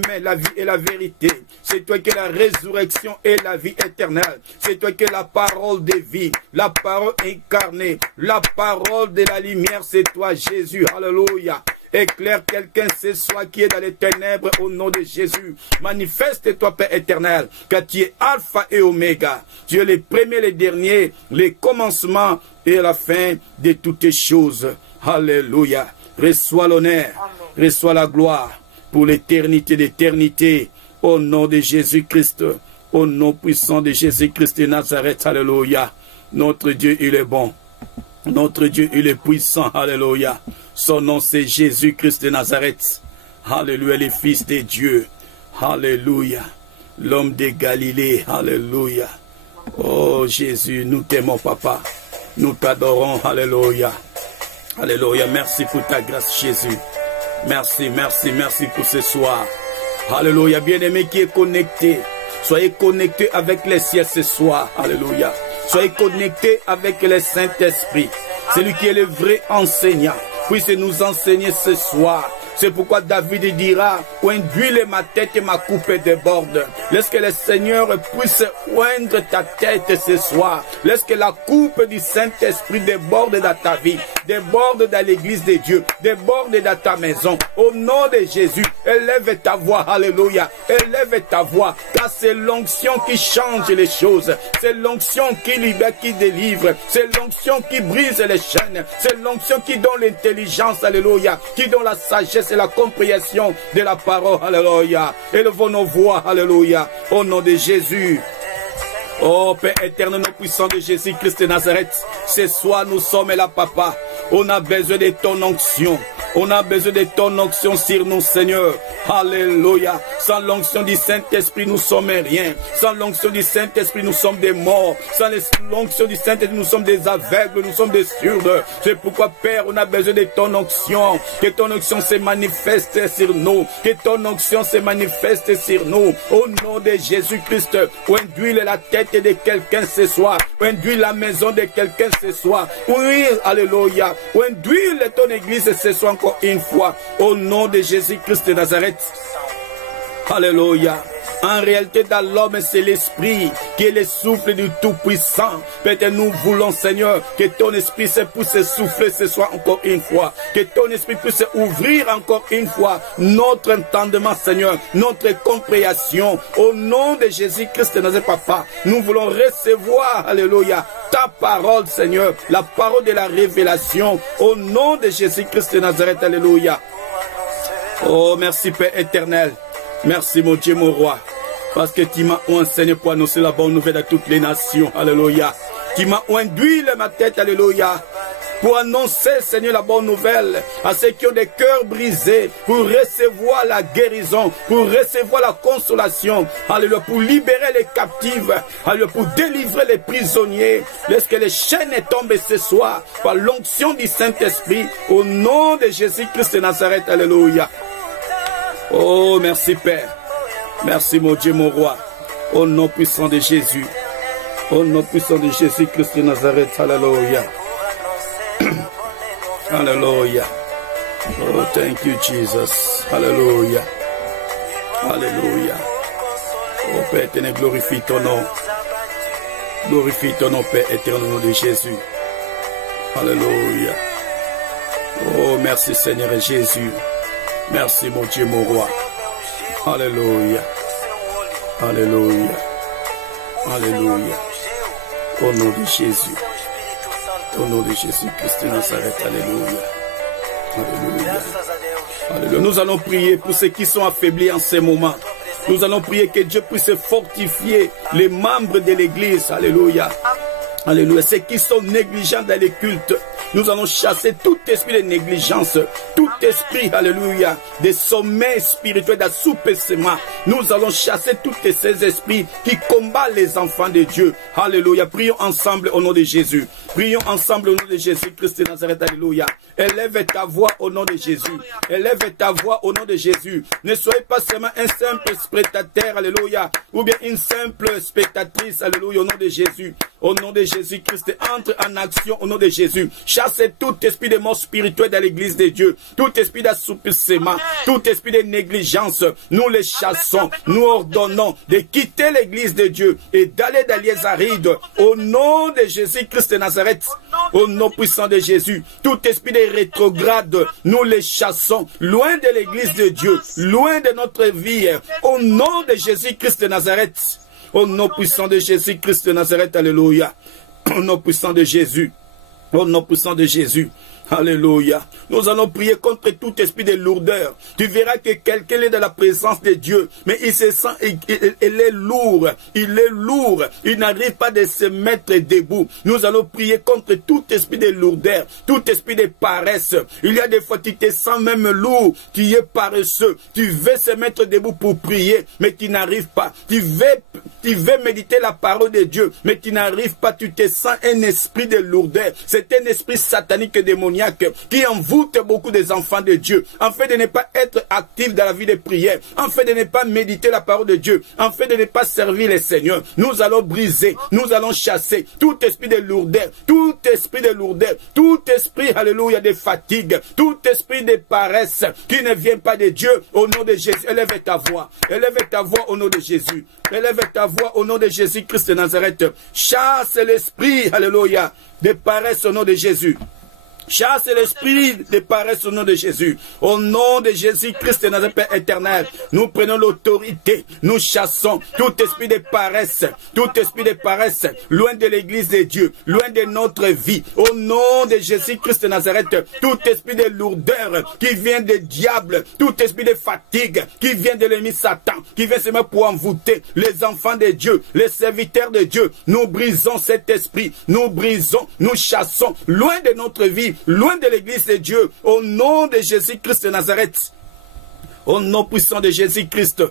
chemin, la vie et la vérité. C'est toi qui es la résurrection et la vie éternelle. C'est toi qui es la parole de vie, la parole incarnée, la parole de la lumière. C'est toi, Jésus. Alléluia. Éclaire quelqu'un ce soir qui est dans les ténèbres au nom de Jésus. Manifeste-toi, Père éternel, car tu es Alpha et Oméga. Tu es le premier, le dernier, le commencement et la fin de toutes choses. Alléluia. Reçois l'honneur, reçois la gloire pour l'éternité d'éternité. Au nom de Jésus-Christ, au nom puissant de Jésus-Christ de Nazareth. Alléluia. Notre Dieu, il est bon. Notre Dieu, il est puissant. Alléluia. Son nom, c'est Jésus-Christ de Nazareth. Alléluia, le Fils de Dieu. Alléluia. L'homme de Galilée. Alléluia. Oh Jésus, nous t'aimons, Papa. Nous t'adorons. Alléluia. Alléluia. Merci pour ta grâce, Jésus. Merci, merci, merci pour ce soir. Alléluia. Bien-aimé qui est connecté. Soyez connectés avec les cieux ce soir. Alléluia. Soyez connectés avec le Saint-Esprit. C'est lui qui est le vrai enseignant. Puisse nous enseigner ce soir. C'est pourquoi David dira, oindre ma tête et ma coupe déborde. Laisse que le Seigneur puisse oindre ta tête ce soir. Laisse que la coupe du Saint-Esprit déborde dans ta vie, déborde dans l'église de Dieu, déborde dans ta maison. Au nom de Jésus, élève ta voix, alléluia. Élève ta voix, car c'est l'onction qui change les choses. C'est l'onction qui libère, qui délivre. C'est l'onction qui brise les chaînes. C'est l'onction qui donne l'intelligence, alléluia. Qui donne la sagesse et la compréhension de la parole, alléluia. Élevons nos voix, alléluia, au nom de Jésus. Oh Père éternel, nous puissants de Jésus-Christ de Nazareth, ce soir nous sommes là, Papa. On a besoin de ton onction. On a besoin de ton onction sur nous, Seigneur. Alléluia. Sans l'onction du Saint-Esprit, nous sommes rien. Sans l'onction du Saint-Esprit, nous sommes des morts. Sans l'onction du Saint-Esprit, nous sommes des aveugles, nous sommes des sourds. C'est pourquoi, Père, on a besoin de ton onction. Que ton onction se manifeste sur nous. Que ton onction se manifeste sur nous. Au nom de Jésus-Christ, induis la tête de quelqu'un ce soir. Induis la maison de quelqu'un ce soir. Oui, alléluia. Induis ton église ce soir encore une fois. Au nom de Jésus-Christ de Nazareth. Alléluia. En réalité, dans l'homme, c'est l'esprit qui est le souffle du Tout-Puissant. Peut-être nous voulons, Seigneur, que ton esprit se puisse souffler ce soir encore une fois. Que ton esprit puisse ouvrir encore une fois notre entendement, Seigneur, notre compréhension. Au nom de Jésus-Christ de Nazareth, Papa, nous voulons recevoir, alléluia, ta parole, Seigneur, la parole de la révélation. Au nom de Jésus-Christ de Nazareth, alléluia. Oh, merci Père éternel. Merci mon Dieu, mon roi, parce que tu m'as enseigné pour annoncer la bonne nouvelle à toutes les nations. Alléluia. Tu m'as induit ma tête, alléluia, pour annoncer, Seigneur, la bonne nouvelle à ceux qui ont des cœurs brisés, pour recevoir la guérison, pour recevoir la consolation, alléluia, pour libérer les captifs, alléluia, pour délivrer les prisonniers. Laisse que les chaînes tombent ce soir par l'onction du Saint-Esprit, au nom de Jésus-Christ de Nazareth. Alléluia. Oh, merci Père. Merci mon Dieu, mon roi. Au nom puissant de Jésus. Au nom puissant de Jésus-Christ de Nazareth. Alléluia. Alléluia. Oh, thank you, Jesus. Alléluia. Alléluia. Oh, Père éternel, glorifie ton nom. Glorifie ton nom, Père éternel, au nom de Jésus. Alléluia. Oh, merci Seigneur Jésus. Merci mon Dieu, mon roi. Alléluia. Alléluia. Alléluia. Au nom de Jésus. Au nom de Jésus-Christ de Nazareth. Alléluia. Alléluia. Alléluia. Nous allons prier pour ceux qui sont affaiblis en ce moment. Nous allons prier que Dieu puisse fortifier les membres de l'Église. Alléluia. Alléluia. Ceux qui sont négligents dans les cultes. Nous allons chasser tout esprit de négligence, tout esprit, alléluia, de sommeil spirituel, d'assoupissement. Nous allons chasser tous ces esprits qui combattent les enfants de Dieu. Alléluia. Prions ensemble au nom de Jésus. Prions ensemble au nom de Jésus-Christ de Nazareth. Alléluia. Élève ta voix au nom de Jésus. Élève ta voix au nom de Jésus. Ne soyez pas seulement un simple spectateur, alléluia, ou bien une simple spectatrice, alléluia, au nom de Jésus. au nom de Jésus-Christ, entre en action au nom de Jésus. Chassez tout esprit de mort spirituelle dans l'église de Dieu, tout esprit d'assoupissement, tout esprit de négligence, nous les chassons, nous ordonnons de quitter l'église de Dieu et d'aller dans les arides au nom de Jésus-Christ de Nazareth, au nom puissant de Jésus. Tout esprit de rétrograde, nous les chassons loin de l'église de Dieu, loin de notre vie, au nom de Jésus-Christ de Nazareth, au nom puissant de Jésus-Christ de Nazareth, alléluia, au nom puissant de Jésus, au nom puissant de Jésus. Alléluia. Nous allons prier contre tout esprit de lourdeur. Tu verras que quelqu'un est dans la présence de Dieu, mais il se sent, il est lourd. Il est lourd. Il n'arrive pas de se mettre debout. Nous allons prier contre tout esprit de lourdeur, tout esprit de paresse. Il y a des fois tu te sens même lourd, tu es paresseux. Tu veux se mettre debout pour prier, mais tu n'arrives pas. Tu veux méditer la parole de Dieu, mais tu n'arrives pas. Tu te sens un esprit de lourdeur. C'est un esprit satanique et démoniaque qui envoûte beaucoup des enfants de Dieu, en fait de ne pas être actifs dans la vie de prière, en fait de ne pas méditer la parole de Dieu, en fait de ne pas servir le Seigneur. Nous allons briser, nous allons chasser tout esprit de lourdeur, tout esprit de lourdeur, tout esprit, alléluia, de fatigue, tout esprit de paresse qui ne vient pas de Dieu, au nom de Jésus. Élève ta voix au nom de Jésus. Élève ta voix au nom de Jésus-Christ de Nazareth. Chasse l'esprit, alléluia, de paresse au nom de Jésus. Chasse l'esprit de paresse au nom de Jésus. Au nom de Jésus-Christ, notre Père éternel, nous prenons l'autorité. Nous chassons tout esprit de paresse, loin de l'église de Dieu, loin de notre vie. Au nom de Jésus-Christ de Nazareth, tout esprit de lourdeur qui vient du diable, tout esprit de fatigue qui vient de l'ennemi Satan, qui vient seulement pour envoûter les enfants de Dieu, les serviteurs de Dieu. Nous brisons cet esprit, nous brisons, nous chassons loin de notre vie, loin de l'église de Dieu, au nom de Jésus-Christ de Nazareth, au nom puissant de Jésus-Christ.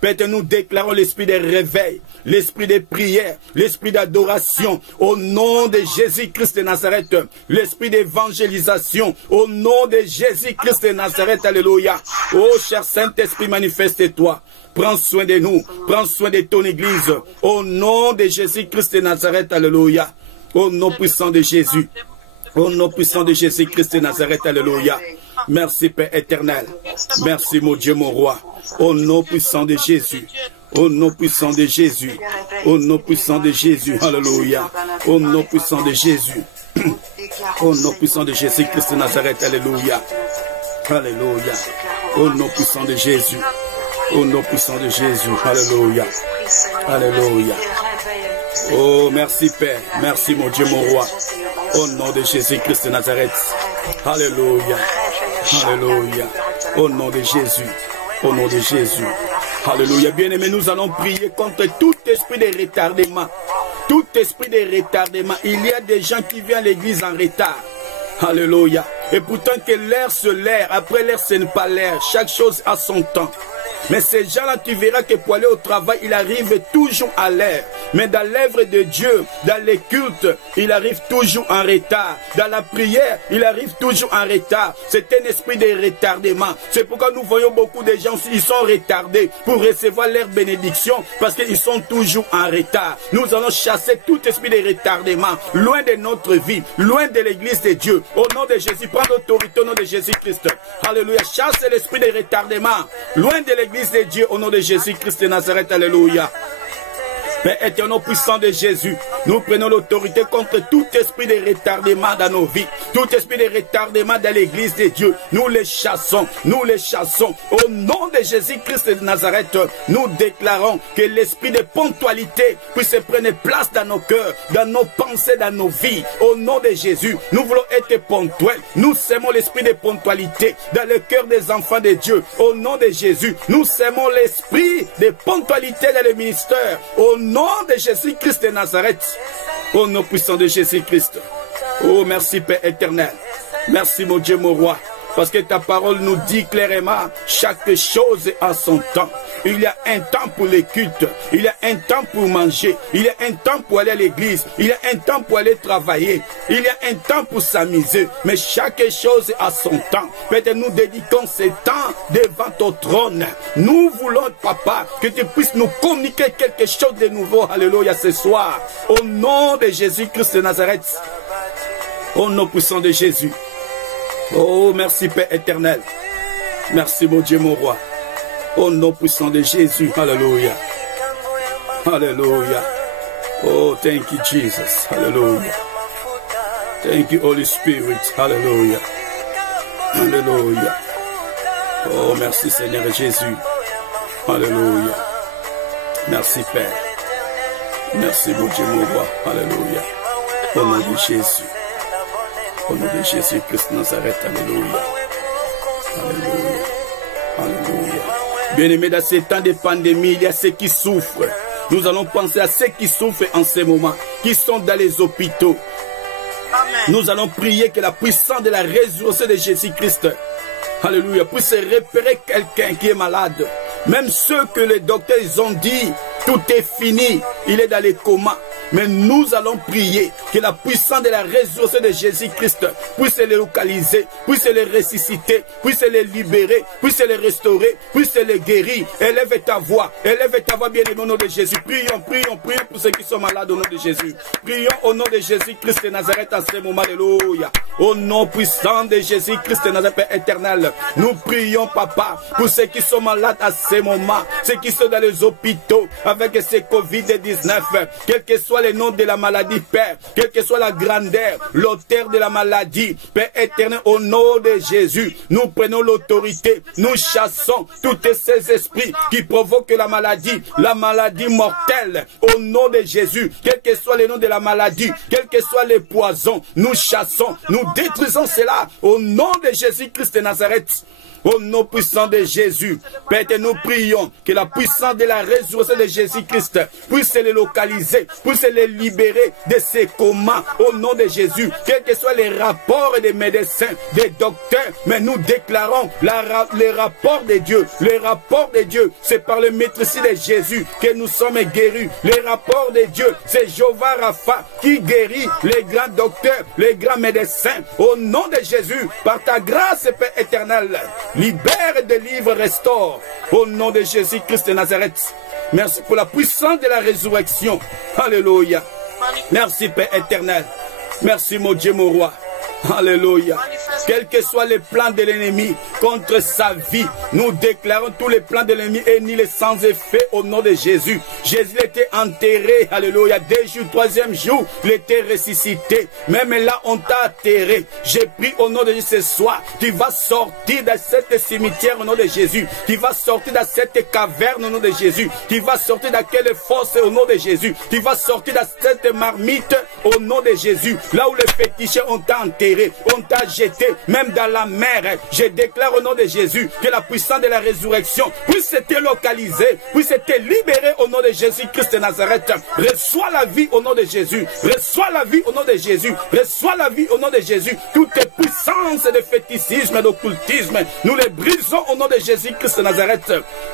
Père, nous déclarons l'esprit de réveil, l'esprit de prière, l'esprit d'adoration, au nom de Jésus-Christ de Nazareth, l'esprit d'évangélisation, au nom de Jésus-Christ de Nazareth, alléluia. Oh, cher Saint-Esprit, manifeste-toi. Prends soin de nous, prends soin de ton église, au nom de Jésus-Christ de Nazareth, alléluia. Au nom puissant de Jésus. Au nom puissant de Jésus-Christ de Nazareth, alléluia. Merci Père éternel. Merci mon Dieu, mon roi. Au nom puissant de Jésus. Au nom puissant de Jésus. Au nom puissant de Jésus, alléluia. Au nom puissant de Jésus. Au nom puissant de Jésus-Christ de Nazareth, alléluia. Alléluia. Au nom puissant de Jésus. Au nom puissant de Jésus, alléluia. Alléluia. Oh, merci Père. Merci mon Dieu, mon roi. Au nom de Jésus-Christ de Nazareth. Alléluia. Alléluia. Au nom de Jésus. Au nom de Jésus. Alléluia. Bien-aimés, nous allons prier contre tout esprit de retardement. Tout esprit de retardement. Il y a des gens qui viennent à l'église en retard. Alléluia. Et pourtant que l'heure se l'heure, après l'heure ce n'est pas l'heure. Chaque chose a son temps. Mais ces gens-là, tu verras que pour aller au travail, il arrive toujours à l'heure. Mais dans l'œuvre de Dieu, dans les cultes, il arrive toujours en retard. Dans la prière, il arrive toujours en retard. C'est un esprit de retardement. C'est pourquoi nous voyons beaucoup de gens, ils sont retardés pour recevoir leur bénédiction parce qu'ils sont toujours en retard. Nous allons chasser tout esprit de retardement, loin de notre vie, loin de l'église de Dieu. Au nom de Jésus, prends l'autorité au nom de Jésus-Christ. Alléluia. Chasse l'esprit de retardement, loin de l'église de Dieu, au nom de Jésus-Christ de Nazareth, alléluia. Père éternel puissant de Jésus, nous prenons l'autorité contre tout esprit de retardement dans nos vies, tout esprit de retardement dans l'église de Dieu. Nous les chassons, nous les chassons. Au nom de Jésus-Christ de Nazareth, nous déclarons que l'esprit de ponctualité puisse prendre place dans nos cœurs, dans nos pensées, dans nos vies. Au nom de Jésus, nous voulons être ponctuels. Nous sémons l'esprit de ponctualité dans le cœur des enfants de Dieu. Au nom de Jésus, nous sémons l'esprit de ponctualité dans le ministère. Au nom de Jésus-Christ de Nazareth, au nom puissant de Jésus-Christ. Oh, merci Père éternel. Merci mon Dieu, mon roi. Parce que ta parole nous dit clairement, chaque chose a son temps. Il y a un temps pour les cultes. Il y a un temps pour manger. Il y a un temps pour aller à l'église. Il y a un temps pour aller travailler. Il y a un temps pour s'amuser. Mais chaque chose a son temps. Peut-être nous dédiquons ce temps devant ton trône. Nous voulons, Papa, que tu puisses nous communiquer quelque chose de nouveau. Alléluia, ce soir. Au nom de Jésus-Christ de Nazareth. Au nom puissant de Jésus. Oh, merci Père éternel. Merci mon Dieu, mon roi. Au nom puissant de Jésus. Alléluia. Alléluia. Oh, thank you, Jesus. Hallelujah. Thank you, Holy Spirit. Hallelujah. Hallelujah. Oh, merci Seigneur Jésus. Alléluia. Merci Père. Merci mon Dieu, mon roi. Alléluia. Au nom de Jésus. Au nom de Jésus-Christ Nazareth. Alléluia. Alléluia. Alléluia. Bien-aimés, dans ces temps de pandémie, il y a ceux qui souffrent. Nous allons penser à ceux qui souffrent en ce moment, qui sont dans les hôpitaux. Amen. Nous allons prier que la puissance de la résurrection de Jésus-Christ, alléluia, puisse repérer quelqu'un qui est malade. Même ceux que les docteurs ont dit, tout est fini, il est dans les comas. Mais nous allons prier que la puissance de la résurrection de Jésus-Christ puisse les localiser, puisse les ressusciter, puisse les libérer, puisse les restaurer, puisse les guérir. Élève ta voix bien-aimé au nom de Jésus. Prions, prions, prions pour ceux qui sont malades au nom de Jésus. Prions au nom de Jésus-Christ de Nazareth en ce moment. Alléluia. Au nom puissant de Jésus-Christ de Nazareth, Père éternel, nous prions, Papa, pour ceux qui sont malades à ce moment, ceux qui sont dans les hôpitaux avec ces Covid-19, quel que soit le nom de la maladie, Père, quelle que soit la grandeur, l'auteur de la maladie, Père éternel, au nom de Jésus, nous prenons l'autorité, nous chassons tous ces esprits qui provoquent la maladie mortelle, au nom de Jésus, quel que soit le nom de la maladie, quel que soit les poisons, nous chassons, nous détruisons cela, au nom de Jésus-Christ de Nazareth. Au nom puissant de Jésus, Père, nous prions que la puissance de la résurrection de Jésus-Christ puisse les localiser, puisse les libérer de ces comas. Au nom de Jésus, quels que soient les rapports des médecins, des docteurs, mais nous déclarons les rapports de Dieu. Les rapports de Dieu, c'est par le maîtrise de Jésus que nous sommes guéris. Les rapports de Dieu, c'est Jéhovah Rapha qui guérit les grands docteurs, les grands médecins. Au nom de Jésus, par ta grâce, Père éternel, libère, délivre, restaure. Au nom de Jésus-Christ de Nazareth. Merci pour la puissance de la résurrection. Alléluia. Merci Père éternel. Merci mon Dieu, mon roi. Alléluia. Quels que soient les plans de l'ennemi contre sa vie, nous déclarons tous les plans de l'ennemi et ni les sans effet au nom de Jésus. Jésus était enterré, alléluia, 2 jours, 3e jour, il était ressuscité. Même là, on t'a enterré. J'ai pris au nom de Jésus ce soir, tu vas sortir de cette cimetière au nom de Jésus. Tu vas sortir de cette caverne au nom de Jésus. Tu vas sortir de quelle fosse au nom de Jésus. Tu vas sortir de cette marmite au nom de Jésus. Là où les fétichés ont enterré, on t'a jeté, même dans la mer. Je déclare au nom de Jésus que la puissance de la résurrection puisse être localisée, puisse être libérée au nom de Jésus-Christ de Nazareth. Reçois la vie au nom de Jésus. Reçois la vie au nom de Jésus. Reçois la vie au nom de Jésus. Toutes les puissances de fétichisme et d'occultisme, nous les brisons au nom de Jésus-Christ de Nazareth.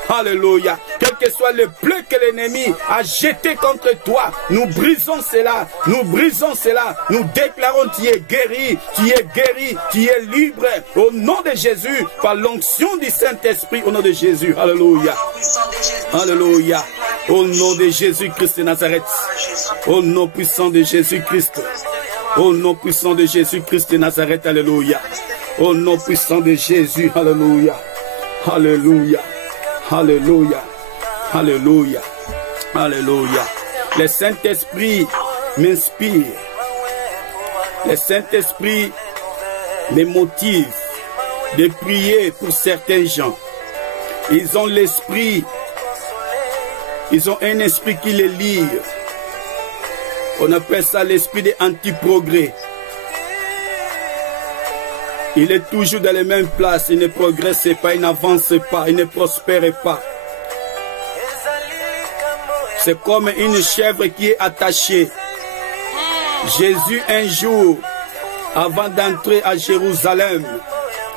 Alléluia. Quel que soit le pleu que l'ennemi a jeté contre toi, nous brisons cela. Nous brisons cela. Nous déclarons tu es guéri, tu es guéri, tu es libre au nom de Jésus par l'onction du Saint-Esprit au nom de Jésus. Alléluia. Alléluia. Au nom de Jésus-Christ de Nazareth. Au nom puissant de Jésus-Christ. Au nom puissant de Jésus-Christ de Nazareth. Alléluia. Au nom puissant de Jésus. Alléluia. Alléluia. Alléluia. Alléluia. Alléluia. Le Saint-Esprit m'inspire. Le Saint-Esprit me motive de prier pour certains gens. Ils ont l'esprit, ils ont un esprit qui les lie. On appelle ça l'esprit de anti-progrès. Il est toujours dans les mêmes places, il ne progresse pas, il n'avance pas, il ne prospère pas. C'est comme une chèvre qui est attachée. Jésus, un jour, avant d'entrer à Jérusalem,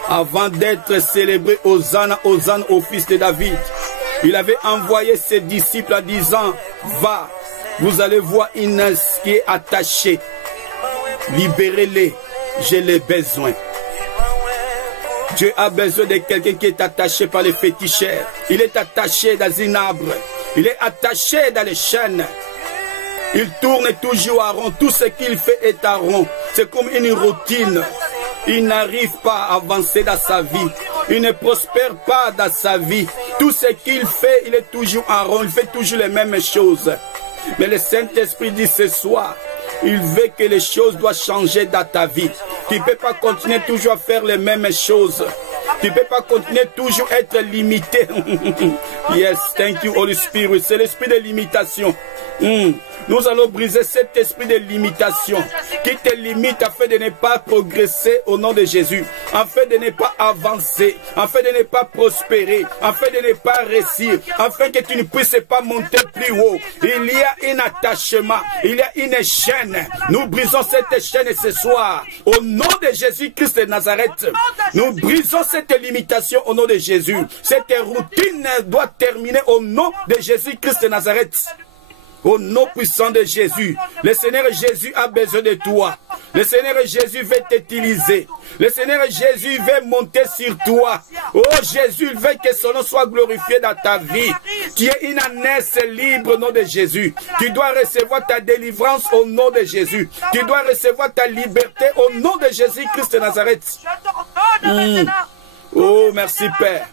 avant d'être célébré Hosanna, Hosanna au fils de David, Il avait envoyé ses disciples en disant, va, vous allez voir Inès qui est attachée. Libérez-les, j'ai les besoins. Dieu a besoin de quelqu'un qui est attaché par les féticheurs. Il est attaché dans un arbre. Il est attaché dans les chaînes. Il tourne toujours à rond. Tout ce qu'il fait est à rond. C'est comme une routine. Il n'arrive pas à avancer dans sa vie. Il ne prospère pas dans sa vie. Tout ce qu'il fait, il est toujours en rond. Il fait toujours les mêmes choses. Mais le Saint-Esprit dit ce soir, il veut que les choses doivent changer dans ta vie. Tu ne peux pas continuer toujours à faire les mêmes choses. Tu ne peux pas continuer toujours à être limité. Yes, thank you Holy Spirit. C'est l'esprit de limitation. Nous allons briser cet esprit de limitation qui te limite afin de ne pas progresser au nom de Jésus, afin de ne pas avancer, afin de ne pas prospérer, afin de ne pas réussir, afin que tu ne puisses pas monter plus haut. Il y a un attachement, il y a une chaîne. Nous brisons cette chaîne ce soir au nom de Jésus-Christ de Nazareth. Nous brisons cette limitation au nom de Jésus. Cette routine doit terminer au nom de Jésus-Christ de Nazareth. Au nom puissant de Jésus, le Seigneur Jésus a besoin de toi. Le Seigneur Jésus veut t'utiliser. Le Seigneur Jésus veut monter sur toi. Oh Jésus, il veut que son nom soit glorifié dans ta vie. Tu es une ânesse libre au nom de Jésus. Tu dois recevoir ta délivrance au nom de Jésus. Tu dois recevoir ta liberté au nom de Jésus-Christ de Nazareth. Oh, merci Père.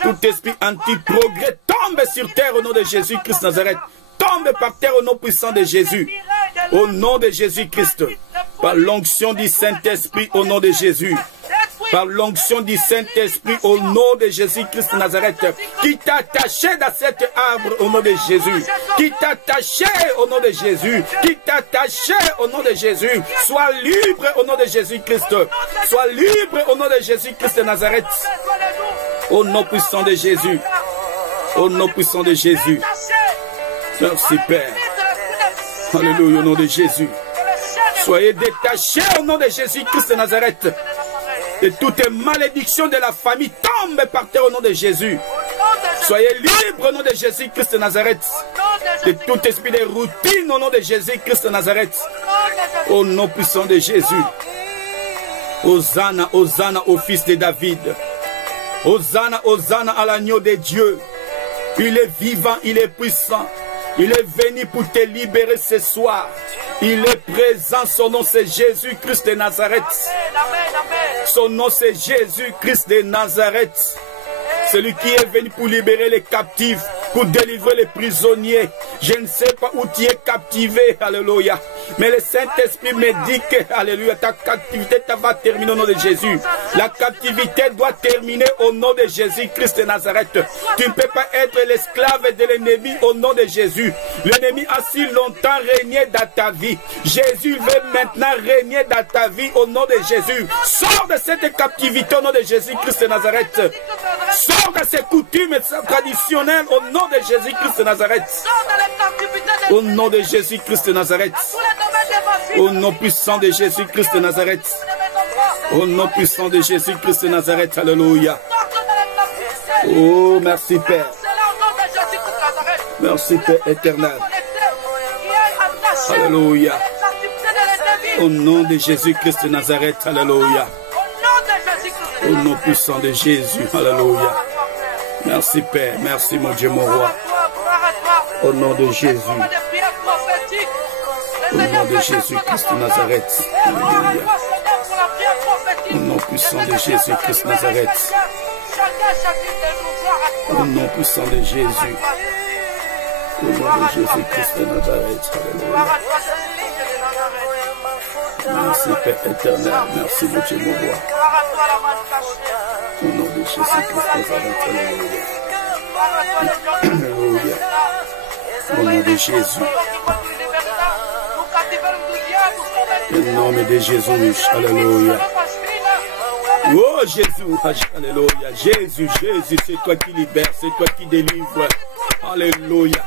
Tout esprit anti-progrès tombe sur terre au nom de Jésus-Christ de Nazareth. Tombe par terre au nom puissant de Jésus. Au nom de Jésus-Christ. Par l'onction du Saint-Esprit au nom de Jésus. Par l'onction du Saint-Esprit au nom de Jésus-Christ de Nazareth. Qui t'a attaché dans cet arbre au nom de Jésus. Qui t'a attaché au nom de Jésus. Qui t'a attaché au nom de Jésus. Sois libre au nom de Jésus-Christ. Sois libre au nom de Jésus-Christ de Nazareth. Au nom puissant de Jésus. Au nom puissant de Jésus. Merci Père. Alléluia au nom de Jésus. Soyez détachés au nom de Jésus-Christ de Nazareth. Et toute malédiction de la famille tombe par terre au nom de Jésus. Soyez libres au nom de Jésus-Christ de Nazareth. De tout esprit de routine au nom de Jésus-Christ de Nazareth. Au nom puissant de Jésus. Hosanna, Hosanna au fils de David. Hosanna, Hosanna à l'agneau de Dieu. Il est vivant, il est puissant. Il est venu pour te libérer ce soir. Il est présent. Son nom c'est Jésus-Christ de Nazareth. Son nom c'est Jésus-Christ de Nazareth. Celui qui est venu pour libérer les captifs, pour délivrer les prisonniers. Je ne sais pas où tu es captivé. Alléluia. Mais le Saint-Esprit me dit que, alléluia, ta captivité va terminer au nom de Jésus. La captivité doit terminer au nom de Jésus-Christ de Nazareth. Tu ne peux pas être l'esclave de l'ennemi au nom de Jésus. L'ennemi a si longtemps régné dans ta vie. Jésus veut maintenant régner dans ta vie au nom de Jésus. Sors de cette captivité au nom de Jésus-Christ de Nazareth. Sors de ces coutumes traditionnelles au nom de Jésus-Christ de Nazareth. Au nom de Jésus-Christ de Nazareth. Au nom puissant de Jésus-Christ de Nazareth. Au nom puissant de Jésus-Christ de Nazareth. Alléluia. Oh, merci Père. Merci Père éternel. Alléluia. Au nom de Jésus-Christ de Nazareth. Alléluia. Au nom puissant de Jésus. Alléluia. Merci Père. Merci mon Dieu, mon roi. Au nom de Jésus. Au nom de Jésus-Christ de Nazareth. Alléluia. Au nom puissant de Jésus-Christ de Nazareth. Au nom puissant de Jésus. Au nom de Jésus-Christ de Nazareth. Alléluia. Merci Père éternel. Merci mon Dieu, mon roi. Au nom de Jésus-Christ de Nazareth. Alléluia. Au nom de Jésus. Au nom de Jésus. Alléluia. Oh Jésus. Alléluia. Jésus, Jésus, c'est toi qui libères, c'est toi qui délivres. Alléluia.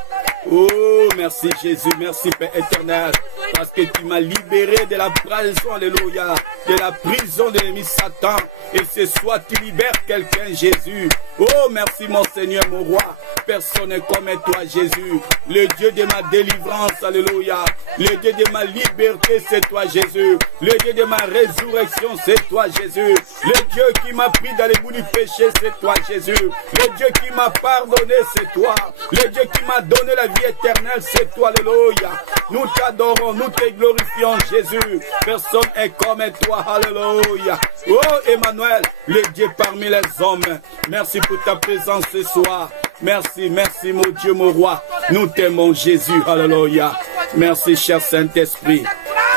Oh, merci Jésus, merci Père éternel. parce que tu m'as libéré de la prison, alléluia, de la prison de l'ennemi Satan. Et ce soir, tu libères quelqu'un, Jésus. Oh, merci mon Seigneur, mon roi. Personne n'est comme toi, Jésus. Le Dieu de ma délivrance, alléluia. Le Dieu de ma liberté, c'est toi, Jésus. Le Dieu de ma résurrection, c'est toi, Jésus. Le Dieu qui m'a pris dans les bouts du péché, c'est toi, Jésus. Le Dieu qui m'a pardonné, c'est toi. Le Dieu qui m'a donné la vie éternelle, c'est toi, alléluia. Nous t'adorons, nous te glorifions, Jésus. Personne n'est comme toi, alléluia. Oh, Emmanuel, le Dieu parmi les hommes. Merci pour ta présence ce soir. Merci, merci, mon Dieu, mon roi. Nous t'aimons, Jésus, alléluia. Merci, cher Saint-Esprit.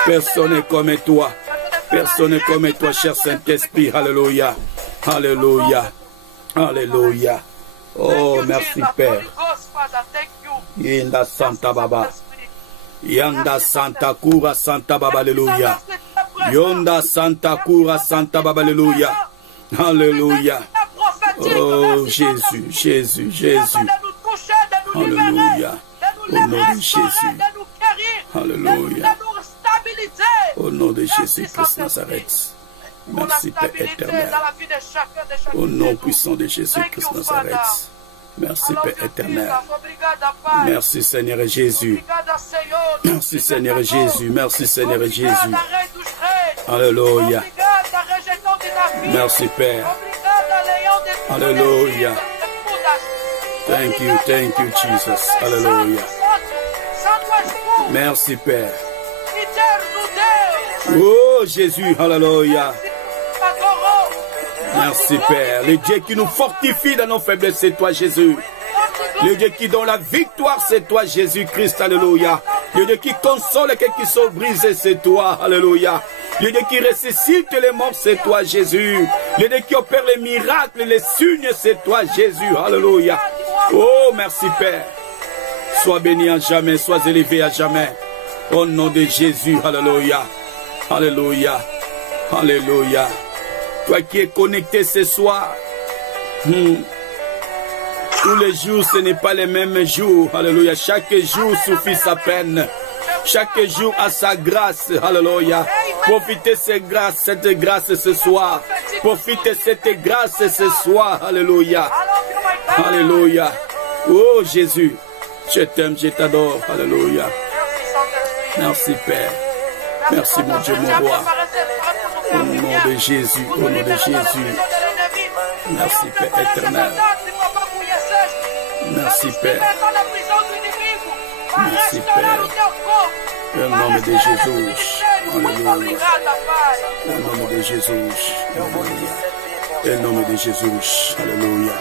Personne n'est comme toi. Personne n'est comme toi, cher Saint-Esprit, alléluia. Alléluia. Alléluia. Oh, merci, Père. Yenda Santa Baba. Yanda Santa Kura Santa Baba, alléluia. Yonda Santa Kura Santa Baba, alléluia. Alléluia. Oh, Jésus, Jésus, Jésus. Alléluia. Au nom de Jésus. Alléluia. Au nom de Jésus-Christ Nazareth. Merci, Père éternel. Au nom puissant de Jésus-Christ Nazareth. Merci, Père éternel. Merci, Seigneur Jésus. Merci, Seigneur Jésus. Merci, Seigneur Jésus. Alléluia. Merci, Père. Alléluia. Thank you, Jesus. Alléluia. Merci, Père. Oh, Jésus. Alléluia. Merci, Père. Le Dieu qui nous fortifie dans nos faiblesses, c'est toi, Jésus. Le Dieu qui donne la victoire, c'est toi, Jésus-Christ. Alléluia. Le Dieu qui console ceux qui sont brisés, c'est toi. Alléluia. Le Dieu qui ressuscite les morts, c'est toi, Jésus. Le Dieu qui opère les miracles, les signes, c'est toi, Jésus. Alléluia. Oh, merci, Père. Sois béni à jamais, sois élevé à jamais. Au nom de Jésus. Alléluia. Alléluia. Alléluia. Toi qui es connecté ce soir, tous les jours, ce n'est pas les mêmes jours. Alléluia. Chaque jour suffit sa peine. Chaque jour a sa grâce. Alléluia. Profitez cette grâce ce soir. Profitez cette grâce ce soir. Alléluia. Alléluia. Oh Jésus, je t'aime, je t'adore. Alléluia. Merci Père. Merci mon Dieu, mon roi. Au nom de Jésus, au nom de Jésus. Merci Père éternel. Merci Père. Merci Père. Au nom de Jésus. Alléluia. Au nom de Jésus. Alléluia. Au nom de Jésus. Alléluia.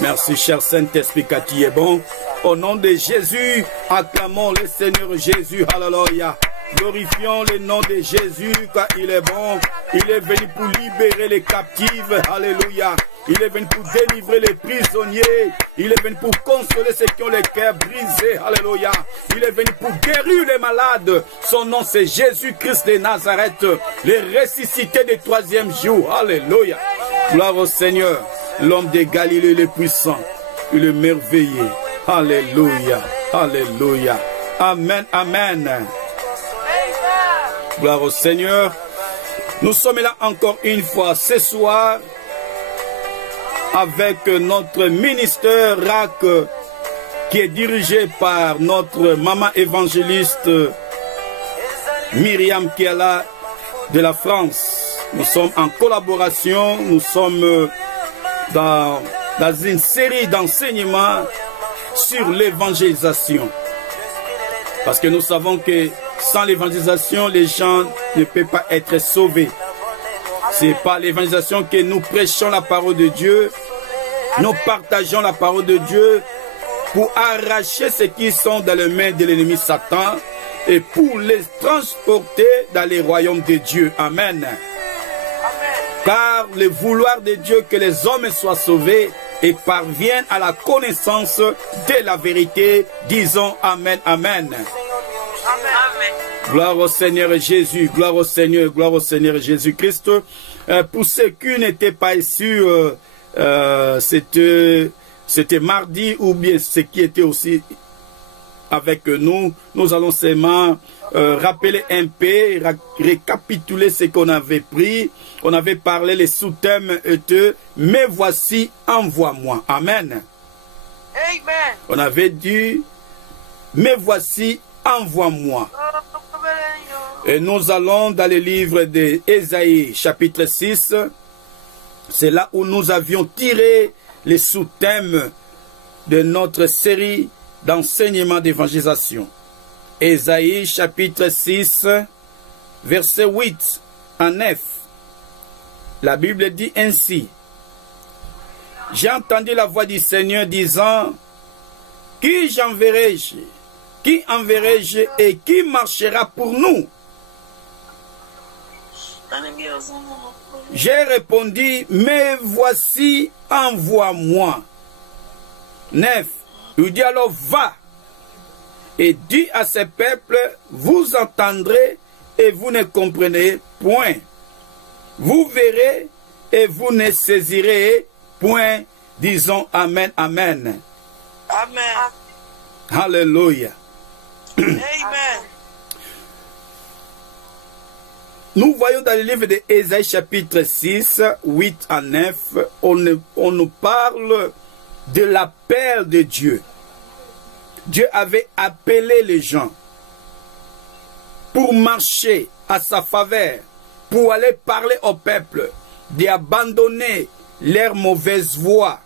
Merci cher Saint-Esprit car tu es bon. Au nom de Jésus, acclamons le Seigneur Jésus. Alléluia. Glorifions le nom de Jésus car il est bon. Il est venu pour libérer les captifs. Alléluia. Il est venu pour délivrer les prisonniers. Il est venu pour consoler ceux qui ont les cœurs brisés. Alléluia. Il est venu pour guérir les malades. Son nom c'est Jésus-Christ de Nazareth, le ressuscité du troisième jour. Alléluia. Gloire au Seigneur, l'homme de Galilée le puissant, le merveilleux. Alléluia. Alléluia. Amen. Amen. Gloire au Seigneur. Nous sommes là encore une fois ce soir avec notre ministère RAC qui est dirigé par notre maman évangéliste Myriam qui est là de la France. Nous sommes en collaboration, nous sommes dans une série d'enseignements sur l'évangélisation. Parce que nous savons que sans l'évangélisation, les gens ne peuvent pas être sauvés. C'est par l'évangélisation que nous prêchons la parole de Dieu, nous partageons la parole de Dieu pour arracher ceux qui sont dans les mains de l'ennemi Satan et pour les transporter dans les royaumes de Dieu. Amen. Car le vouloir de Dieu que les hommes soient sauvés et parviennent à la connaissance de la vérité, disons Amen, Amen. Gloire au Seigneur Jésus, gloire au Seigneur Jésus-Christ. Pour ceux qui n'étaient pas issus, c'était mardi ou bien ce qui était aussi avec nous. Nous allons seulement rappeler un peu, récapituler ce qu'on avait pris. On avait parlé les sous-thèmes de « Mais voici, envoie-moi ». Amen. Amen. On avait dit « Mais voici, envoie-moi ». Et nous allons dans le livre d'Ésaïe, chapitre 6. C'est là où nous avions tiré les sous-thèmes de notre série d'enseignement d'évangélisation. Ésaïe, chapitre 6, verset 8 à 9. La Bible dit ainsi. J'ai entendu la voix du Seigneur disant, qui j'enverrai-je? Qui enverrai-je et qui marchera pour nous? J'ai répondu, mais voici, envoie-moi. 9. Il dit alors, va et dis à ce peuple, vous entendrez et vous ne comprenez point. Vous verrez et vous ne saisirez point. Disons Amen, Amen. Amen. Alléluia. Amen. Nous voyons dans le livre d'Ésaïe chapitre 6, 8 à 9, on nous parle de l'appel de Dieu. Dieu avait appelé les gens pour marcher à sa faveur, pour aller parler au peuple, d'abandonner leur mauvaise voie.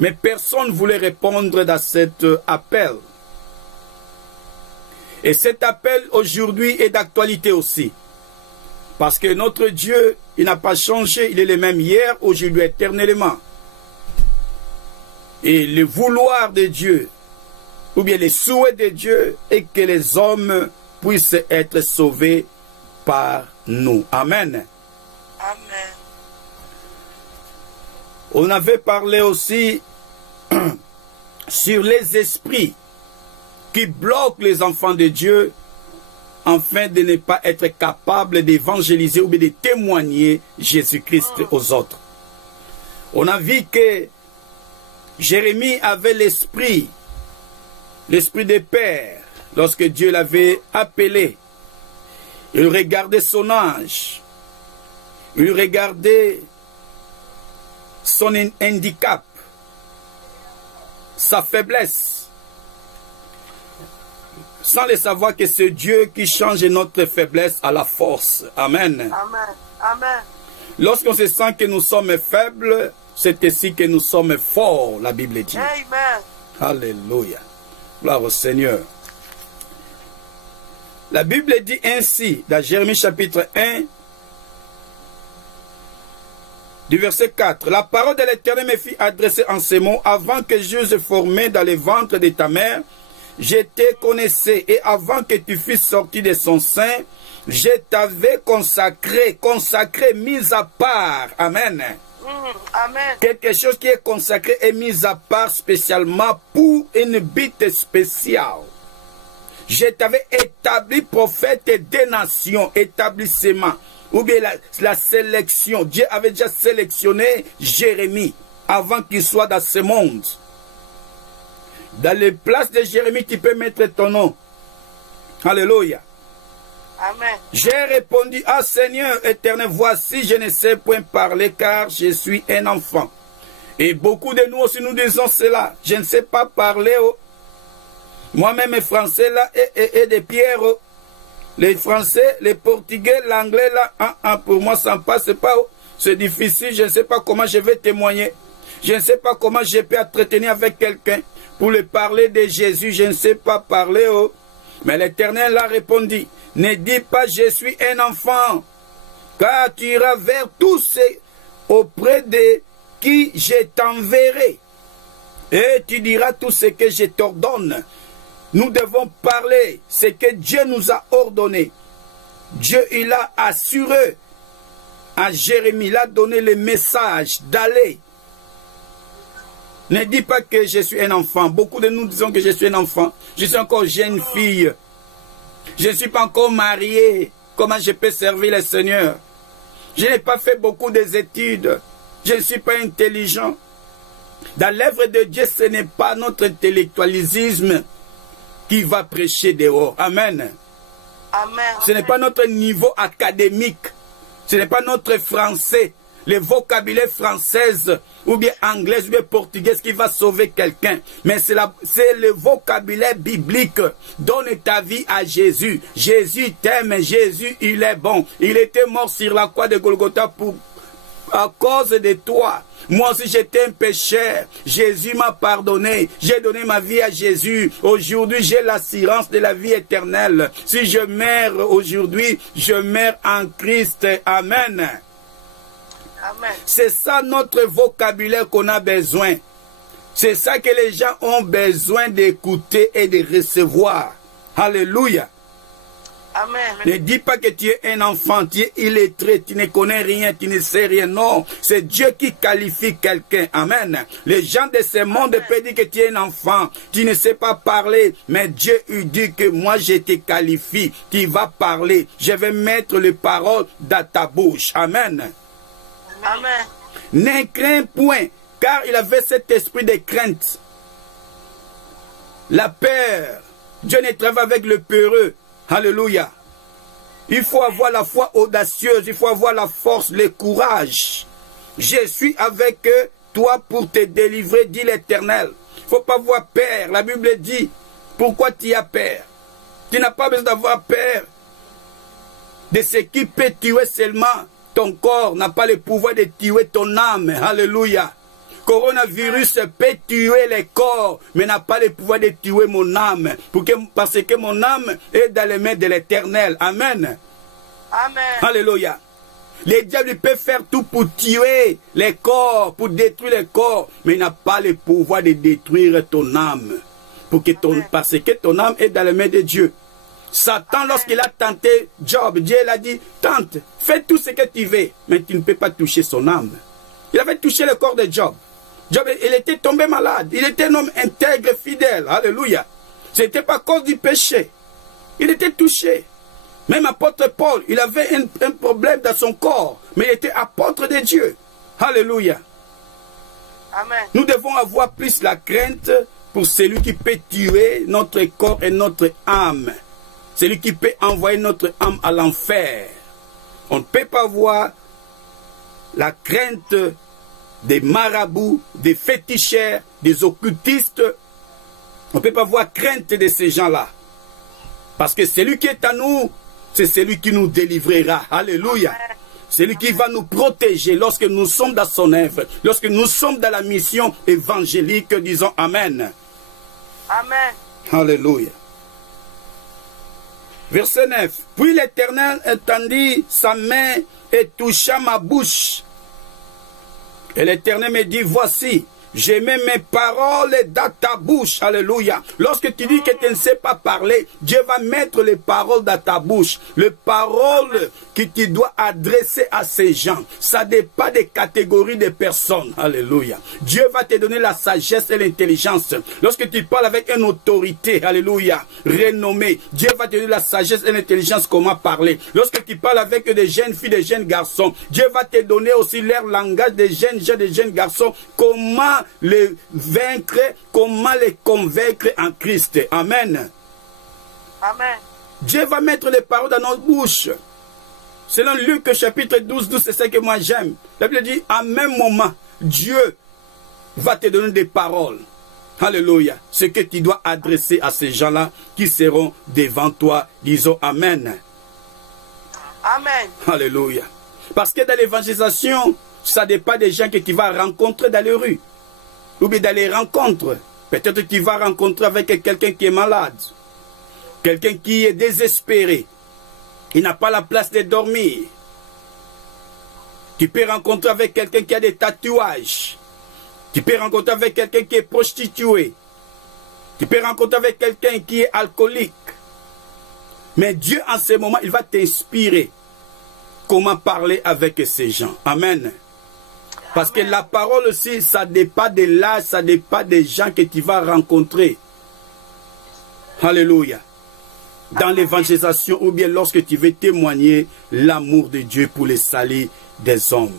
Mais personne ne voulait répondre à cet appel. Et cet appel aujourd'hui est d'actualité aussi. Parce que notre Dieu, il n'a pas changé, il est le même hier, aujourd'hui, éternellement. Et le vouloir de Dieu, ou bien les souhaits de Dieu, est que les hommes puissent être sauvés par nous. Amen. Amen. On avait parlé aussi sur les esprits qui bloquent les enfants de Dieu afin de ne pas être capables d'évangéliser ou bien de témoigner Jésus-Christ aux autres. On a vu que Jérémie avait l'esprit de père lorsque Dieu l'avait appelé. Il regardait son âge, il regardait son handicap, sa faiblesse, sans le savoir que c'est Dieu qui change notre faiblesse à la force. Amen. Amen. Amen. Lorsqu'on se sent que nous sommes faibles, c'est ici que nous sommes forts, la Bible dit. Amen. Alléluia. Gloire au Seigneur. La Bible dit ainsi, dans Jérémie chapitre 1, du verset 4. La parole de l'Éternel me fit adresser en ces mots, avant que j'eusse formé dans le ventre de ta mère, je te connaissais, et avant que tu fusses sorti de son sein, je t'avais consacré, mis à part. Amen. Amen. Quelque chose qui est consacré et mis à part spécialement pour une bite spéciale. Je t'avais établi prophète des nations, établissement, ou bien la sélection. Dieu avait déjà sélectionné Jérémie avant qu'il soit dans ce monde. Dans les places de Jérémie, tu peux mettre ton nom. Alléluia. Amen. J'ai répondu, ah Seigneur éternel, voici, je ne sais point parler car je suis un enfant. Et beaucoup de nous aussi nous disons cela. Je ne sais pas parler. Oh. Moi-même, français là, et des pierres. Oh. Les français, les portugais, l'anglais là, pour moi ça ne passe pas. Oh. C'est difficile, je ne sais pas comment je vais témoigner. Je ne sais pas comment je peux entretenir avec quelqu'un. Pour le parler de Jésus, je ne sais pas parler. Oh. Mais l'Éternel a répondu, ne dis pas je suis un enfant, car tu iras vers tous ceux auprès de qui je t'enverrai. Et tu diras tout ce que je t'ordonne. Nous devons parler ce que Dieu nous a ordonné. Dieu, il a assuré à Jérémie, il a donné le message d'aller. Ne dis pas que je suis un enfant. Beaucoup de nous disons que je suis un enfant. Je suis encore jeune fille. Je ne suis pas encore marié. Comment je peux servir le Seigneur? Je n'ai pas fait beaucoup d'études. Je ne suis pas intelligent. Dans l'œuvre de Dieu, ce n'est pas notre intellectualisme qui va prêcher dehors. Amen. Amen. Ce n'est pas notre niveau académique. Ce n'est pas notre français, le vocabulaire française ou bien anglaise ou bien portugaise qui va sauver quelqu'un. Mais c'est le vocabulaire biblique. Donne ta vie à Jésus. Jésus t'aime. Jésus, il est bon. Il était mort sur la croix de Golgotha à cause de toi. Moi aussi j'étais un pécheur. Jésus m'a pardonné. J'ai donné ma vie à Jésus. Aujourd'hui j'ai l'assurance de la vie éternelle. Si je meurs aujourd'hui, je meurs en Christ. Amen. Amen. C'est ça notre vocabulaire qu'on a besoin. C'est ça que les gens ont besoin d'écouter et de recevoir. Alléluia. Amen. Ne dis pas que tu es un enfant, tu es illettré, tu ne connais rien, tu ne sais rien. Non, c'est Dieu qui qualifie quelqu'un. Amen. Les gens de ce monde peuvent dire que tu es un enfant, tu ne sais pas parler, mais Dieu lui dit que moi je te qualifie, tu vas parler. Je vais mettre les paroles dans ta bouche. Amen. Amen. Ne crains point, car il avait cet esprit de crainte. La peur. Dieu ne travaille avec le peureux. Alléluia. Il faut avoir la foi audacieuse, il faut avoir la force, le courage. Je suis avec toi pour te délivrer, dit l'Éternel. Il ne faut pas avoir peur. La Bible dit, pourquoi tu as peur? Tu n'as pas besoin d'avoir peur de ce qui peut tuer seulement ton corps, n'a pas le pouvoir de tuer ton âme. Alléluia. Coronavirus peut tuer les corps, mais n'a pas le pouvoir de tuer mon âme. Parce que mon âme est dans les mains de l'Éternel. Amen. Amen. Alléluia. Les diables peuvent faire tout pour tuer les corps, pour détruire les corps, mais il n'a pas le pouvoir de détruire ton âme. Parce que ton âme est dans les mains de Dieu. Satan, lorsqu'il a tenté Job, Dieu l'a dit, tente, fais tout ce que tu veux, mais tu ne peux pas toucher son âme. Il avait touché le corps de Job. Job, il était tombé malade. Il était un homme intègre, fidèle. Alléluia. Ce n'était pas à cause du péché. Il était touché. Même apôtre Paul, il avait un problème dans son corps, mais il était apôtre de Dieu. Alléluia. Amen. Nous devons avoir plus la crainte pour celui qui peut tuer notre corps et notre âme. Celui qui peut envoyer notre âme à l'enfer. On ne peut pas avoir la crainte des marabouts, des féticheurs, des occultistes. On ne peut pas avoir crainte de ces gens-là. Parce que celui qui est à nous, c'est celui qui nous délivrera. Alléluia. Celui qui va nous protéger lorsque nous sommes dans son œuvre. Lorsque nous sommes dans la mission évangélique, disons Amen. Amen. Alléluia. Verset 9. Puis l'Éternel étendit sa main et toucha ma bouche. Et l'Éternel me dit, voici, j'ai mis mes paroles dans ta bouche. Alléluia. Lorsque tu dis que tu ne sais pas parler, Dieu va mettre les paroles dans ta bouche. Les paroles que tu dois adresser à ces gens. Ça dépend des catégories de personnes. Alléluia. Dieu va te donner la sagesse et l'intelligence. Lorsque tu parles avec une autorité, alléluia, renommée, Dieu va te donner la sagesse et l'intelligence comment parler. Lorsque tu parles avec des jeunes filles, des jeunes garçons, Dieu va te donner aussi leur langage des jeunes gens, des jeunes garçons, comment les vaincre, comment les convaincre en Christ. Amen. Amen. Dieu va mettre les paroles dans notre bouche. Selon Luc chapitre 12, c'est ça que moi j'aime. La Bible dit, à même moment, Dieu va te donner des paroles. Alléluia. Ce que tu dois adresser à ces gens-là qui seront devant toi. Disons Amen. Amen. Alléluia. Parce que dans l'évangélisation, ça dépend des gens que tu vas rencontrer dans les rues. Ou bien dans les rencontres. Peut-être que tu vas rencontrer avec quelqu'un qui est malade. Quelqu'un qui est désespéré. Il n'a pas la place de dormir. Tu peux rencontrer avec quelqu'un qui a des tatouages. Tu peux rencontrer avec quelqu'un qui est prostitué. Tu peux rencontrer avec quelqu'un qui est alcoolique. Mais Dieu, en ce moment, il va t'inspirer comment parler avec ces gens. Amen. Parce que la parole aussi, ça dépend de l'âge, ça dépend des gens que tu vas rencontrer. Alléluia. Dans l'évangélisation ou bien lorsque tu veux témoigner l'amour de Dieu pour les salut des hommes.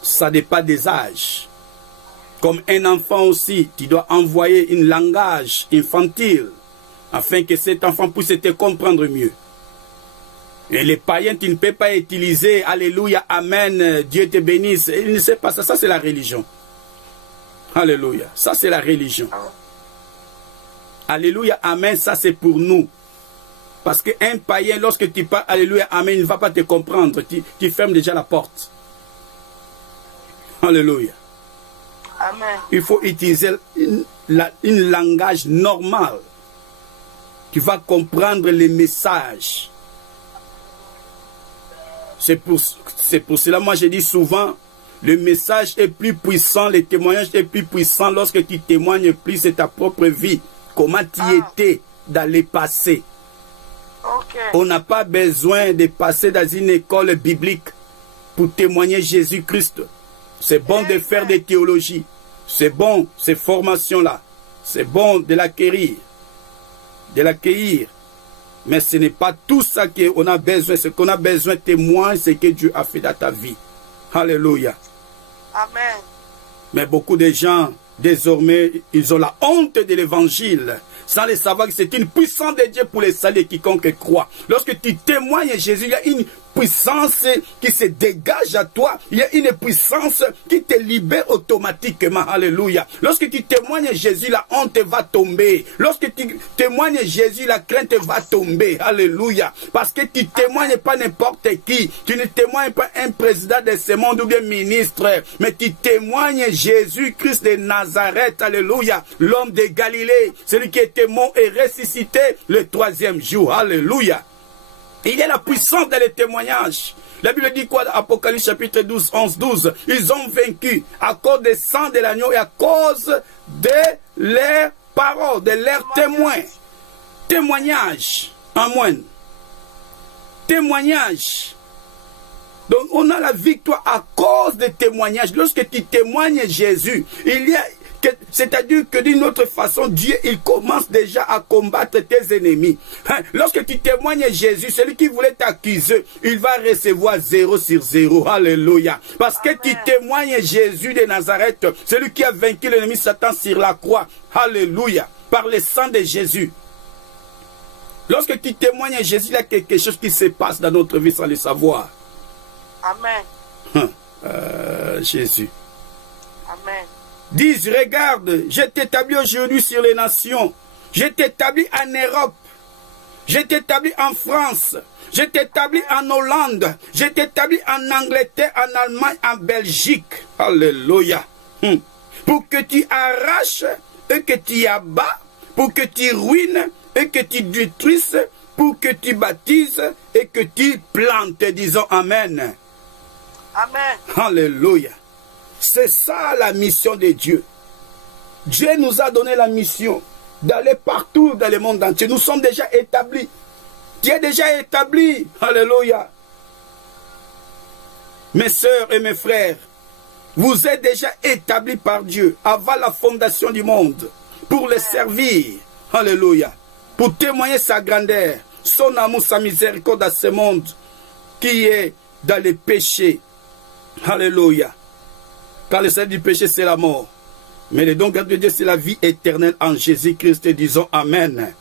Ça dépend des âges. Comme un enfant aussi, tu dois envoyer un langage infantile afin que cet enfant puisse te comprendre mieux. Et les païens, tu ne peux pas utiliser Alléluia, Amen, Dieu te bénisse. Il ne sait pas ça, ça c'est la religion. Alléluia, ça c'est la religion. Alléluia, Amen, ça c'est pour nous. Parce qu'un païen, lorsque tu parles Alléluia, Amen, il ne va pas te comprendre. Tu fermes déjà la porte. Alléluia. Amen. Il faut utiliser un langage normal. Tu vas comprendre les messages. C'est pour cela, moi je dis souvent, le message est plus puissant, le témoignage est plus puissant lorsque tu témoignes plus de ta propre vie. Comment tu étais dans le passé. Okay. On n'a pas besoin de passer dans une école biblique pour témoigner Jésus-Christ. C'est bon de faire des théologies. C'est bon, ces formations-là. C'est bon de l'acquérir. De l'accueillir. Mais ce n'est pas tout ça qu'on a besoin. Ce qu'on a besoin de témoigner, c'est que Dieu a fait dans ta vie. Alléluia. Amen. Mais beaucoup de gens, désormais, ils ont la honte de l'évangile, sans le savoir que c'est une puissance de Dieu pour les saluer quiconque croit. Lorsque tu témoignes Jésus, il y a une puissance qui se dégage à toi. Il y a une puissance qui te libère automatiquement. Alléluia. Lorsque tu témoignes Jésus, la honte va tomber. Lorsque tu témoignes Jésus, la crainte va tomber. Alléluia. Parce que tu témoignes pas n'importe qui. Tu ne témoignes pas un président de ce monde ou bien ministre. Mais tu témoignes Jésus-Christ de Nazareth. Alléluia. L'homme de Galilée. Celui qui était mort et ressuscité le 3e jour. Alléluia. Il y a la puissance dans les témoignages. La Bible dit quoi? Apocalypse chapitre 12, 11, 12. Ils ont vaincu à cause du sang de l'agneau et à cause de leurs paroles, de leurs témoins. Témoignage en moine. Témoignage. Donc on a la victoire à cause des témoignages. Lorsque tu témoignes Jésus, il y a... C'est-à-dire que d'une autre façon, Dieu, il commence déjà à combattre tes ennemis. Lorsque tu témoignes Jésus, celui qui voulait t'accuser, il va recevoir 0 sur 0. Alléluia. Parce que tu témoignes Jésus de Nazareth, celui qui a vaincu l'ennemi Satan sur la croix. Alléluia. Par le sang de Jésus. Lorsque tu témoignes Jésus, il y a quelque chose qui se passe dans notre vie sans le savoir. Amen. Jésus. Amen. Disent, regarde, je t'établis aujourd'hui sur les nations. Je t'établis en Europe. Je t'établis en France. Je t'établis en Hollande. Je t'établis en Angleterre, en Allemagne, en Belgique. Alléluia. Pour que tu arraches et que tu abats. Pour que tu ruines et que tu détruises. Pour que tu baptises et que tu plantes. Disons Amen. Amen. Alléluia. C'est ça la mission de Dieu. Dieu nous a donné la mission d'aller partout dans le monde entier. Nous sommes déjà établis. Dieu est déjà établi. Alléluia. Mes sœurs et mes frères, vous êtes déjà établis par Dieu avant la fondation du monde pour le servir. Alléluia. Pour témoigner sa grandeur, son amour, sa miséricorde à ce monde qui est dans le péché. Alléluia. Car le salaire du péché, c'est la mort. Mais le don de Dieu, c'est la vie éternelle en Jésus-Christ. Disons Amen.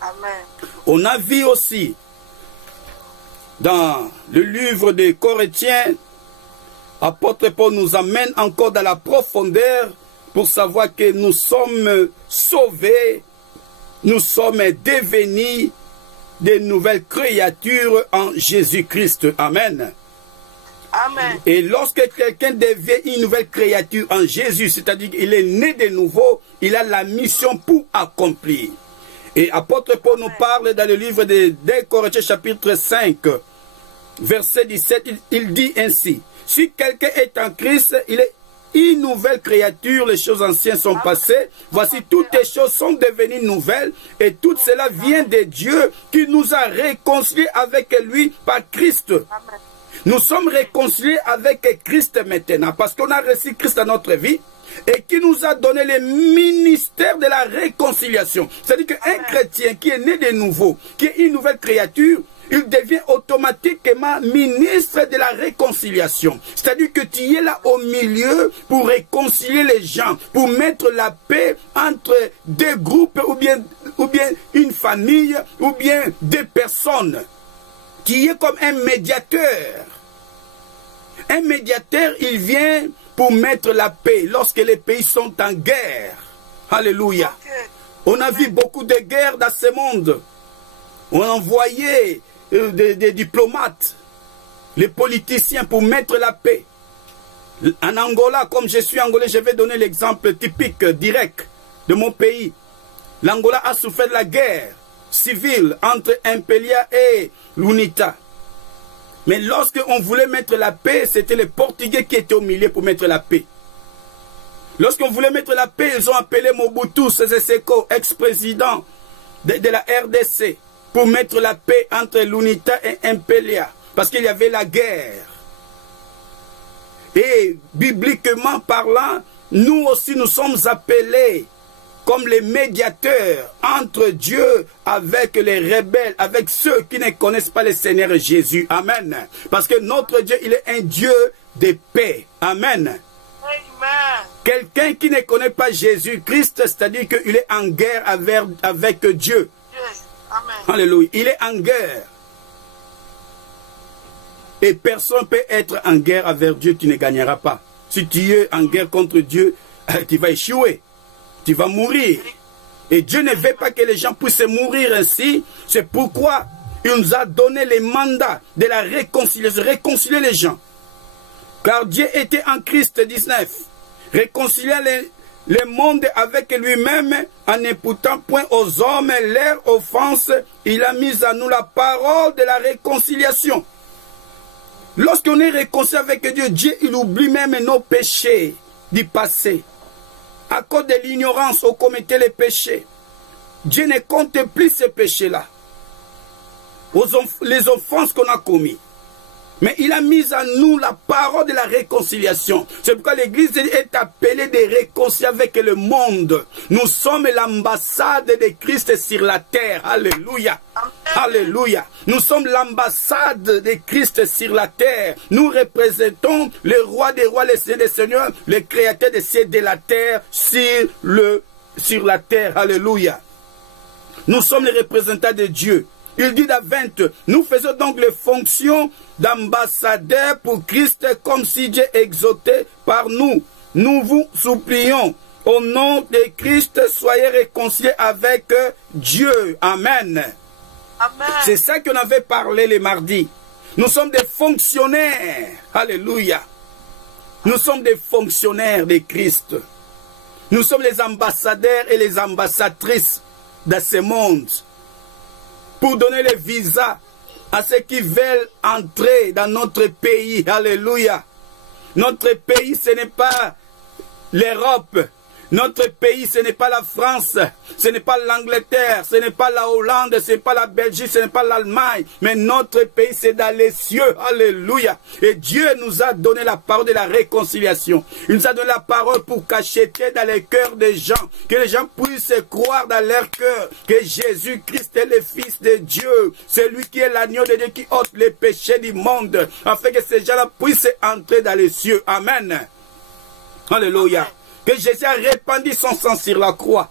Amen. On a vu aussi dans le livre des Corinthiens, apôtre Paul nous amène encore dans la profondeur pour savoir que nous sommes sauvés, nous sommes devenus de nouvelles créatures en Jésus-Christ. Amen. Amen. Et lorsque quelqu'un devient une nouvelle créature en Jésus, c'est-à-dire qu'il est né de nouveau, il a la mission pour accomplir. Et apôtre Paul nous parle dans le livre de 2 Corinthiens chapitre 5, verset 17, il dit ainsi, si quelqu'un est en Christ, il est une nouvelle créature, les choses anciennes sont passées, voici toutes les choses sont devenues nouvelles, et tout cela vient de Dieu qui nous a réconciliés avec lui par Christ. Amen. Nous sommes réconciliés avec Christ maintenant, parce qu'on a reçu Christ dans notre vie, et qui nous a donné le ministère de la réconciliation. C'est-à-dire qu'un chrétien qui est né de nouveau, qui est une nouvelle créature, il devient automatiquement ministre de la réconciliation. C'est-à-dire que tu es là au milieu pour réconcilier les gens, pour mettre la paix entre deux groupes ou bien une famille ou bien deux personnes. Qui est comme un médiateur. Un médiateur, il vient pour mettre la paix lorsque les pays sont en guerre. Alléluia. On a vu beaucoup de guerres dans ce monde. On a envoyé des diplomates, les politiciens pour mettre la paix. En Angola, comme je suis angolais, je vais donner l'exemple typique, direct de mon pays. L'Angola a souffert de la guerre civile entre Impelia et l'UNITA. Mais lorsque on voulait mettre la paix, c'était les Portugais qui étaient au milieu pour mettre la paix. Lorsqu'on voulait mettre la paix, ils ont appelé Mobutu Sese Seko, ex-président de la RDC, pour mettre la paix entre l'UNITA et Impelia, parce qu'il y avait la guerre. Et bibliquement parlant, nous aussi nous sommes appelés comme les médiateurs entre Dieu avec les rebelles, avec ceux qui ne connaissent pas le Seigneur Jésus. Amen. Parce que notre Dieu, il est un Dieu de paix. Amen. Quelqu'un qui ne connaît pas Jésus-Christ, c'est-à-dire qu'il est en guerre avec Dieu. Amen. Alléluia. Il est en guerre. Et personne ne peut être en guerre avec Dieu, tu ne gagneras pas. Si tu es en guerre contre Dieu, tu vas échouer. Tu vas mourir. Et Dieu ne veut pas que les gens puissent mourir ainsi. C'est pourquoi il nous a donné les mandats de la réconciliation, réconcilier les gens. Car Dieu était en Christ 19, réconcilier le monde avec lui-même en n'imputant point aux hommes leur offense. Il a mis à nous la parole de la réconciliation. Lorsqu'on est réconcilié avec Dieu, Dieu il oublie même nos péchés du passé. À cause de l'ignorance, on commettait les péchés. Dieu ne compte plus ces péchés-là. Les offenses qu'on a commises. Mais il a mis à nous la parole de la réconciliation. C'est pourquoi l'Église est appelée de réconcilier avec le monde. Nous sommes l'ambassade de Christ sur la terre. Alléluia. Alléluia. Nous sommes l'ambassade de Christ sur la terre. Nous représentons le roi des rois, le Seigneur des seigneurs, le créateur des cieux et de la terre sur la terre. Alléluia. Nous sommes les représentants de Dieu. Il dit dans 20, nous faisons donc les fonctions d'ambassadeurs pour Christ comme si Dieu exhortait par nous. Nous vous supplions, au nom de Christ, soyez réconciliés avec Dieu. Amen. Amen. C'est ça qu'on avait parlé les mardis. Nous sommes des fonctionnaires. Alléluia. Nous sommes des fonctionnaires de Christ. Nous sommes les ambassadeurs et les ambassadrices de ce monde. Pour donner les visas à ceux qui veulent entrer dans notre pays. Alléluia. Notre pays, ce n'est pas l'Europe. Notre pays, ce n'est pas la France, ce n'est pas l'Angleterre, ce n'est pas la Hollande, ce n'est pas la Belgique, ce n'est pas l'Allemagne. Mais notre pays, c'est dans les cieux. Alléluia. Et Dieu nous a donné la parole de la réconciliation. Il nous a donné la parole pour cacheter dans les cœurs des gens. Que les gens puissent croire dans leur cœur que Jésus-Christ est le Fils de Dieu. C'est lui qui est l'agneau de Dieu qui ôte les péchés du monde. Afin que ces gens-là puissent entrer dans les cieux. Amen. Alléluia. Amen. Que Jésus a répandu son sang sur la croix.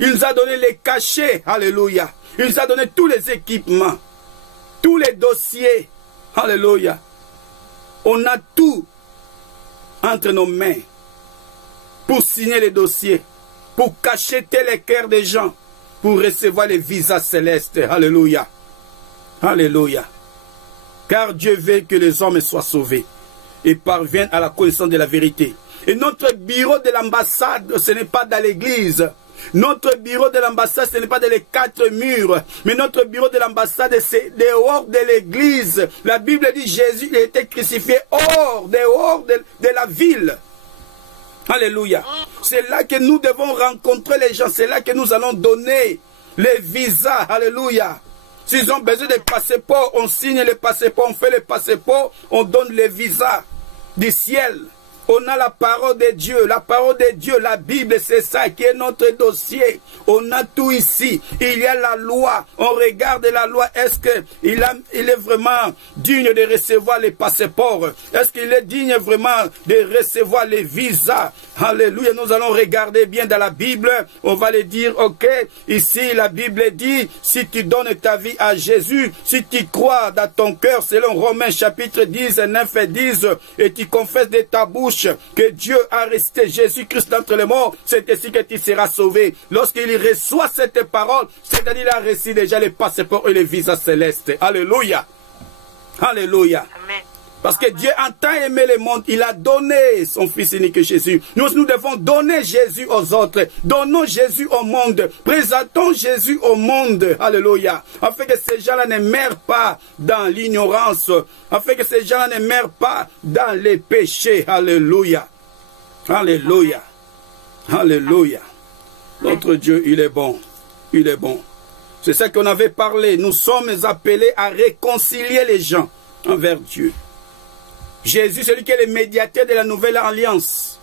Il nous a donné les cachets. Alléluia. Il nous a donné tous les équipements. Tous les dossiers. Alléluia. On a tout entre nos mains. Pour signer les dossiers. Pour cacheter les cœurs des gens. Pour recevoir les visas célestes. Alléluia. Alléluia. Car Dieu veut que les hommes soient sauvés. Et parviennent à la connaissance de la vérité. Et notre bureau de l'ambassade, ce n'est pas dans l'église. Notre bureau de l'ambassade, ce n'est pas dans les 4 murs. Mais notre bureau de l'ambassade, c'est dehors de l'église. La Bible dit Jésus il a été crucifié dehors de la ville. Alléluia. C'est là que nous devons rencontrer les gens. C'est là que nous allons donner les visas. Alléluia. S'ils ont besoin de passeports, on signe les passeports, on fait les passeports, on donne les visas du ciel. On a la parole de Dieu. La parole de Dieu, la Bible, c'est ça qui est notre dossier. On a tout ici. Il y a la loi. On regarde la loi. Est-ce qu'il est vraiment digne de recevoir les passeports? Est-ce qu'il est digne vraiment de recevoir les visas? Alléluia. Nous allons regarder bien dans la Bible. On va le dire, ok. Ici, la Bible dit, si tu donnes ta vie à Jésus, si tu crois dans ton cœur, selon Romains chapitre 10, 9 et 10, et tu confesses de ta bouche que Dieu a resté Jésus-Christ d'entre les morts, c'est ainsi que tu seras sauvé. Lorsqu'il reçoit cette parole, c'est-à-dire qu'il a reçu déjà les passeports et les visas célestes. Alléluia. Alléluia. Amen. Parce que Dieu a tant aimé le monde, il a donné son Fils unique Jésus. Nous devons donner Jésus aux autres. Donnons Jésus au monde. Présentons Jésus au monde. Alléluia. Afin que ces gens-là ne meurent pas dans l'ignorance. Afin que ces gens-là ne meurent pas dans les péchés. Alléluia. Alléluia. Alléluia. Notre Dieu, il est bon. Il est bon. C'est ça qu'on avait parlé. Nous sommes appelés à réconcilier les gens envers Dieu. Jésus, celui qui est le médiateur de la nouvelle alliance.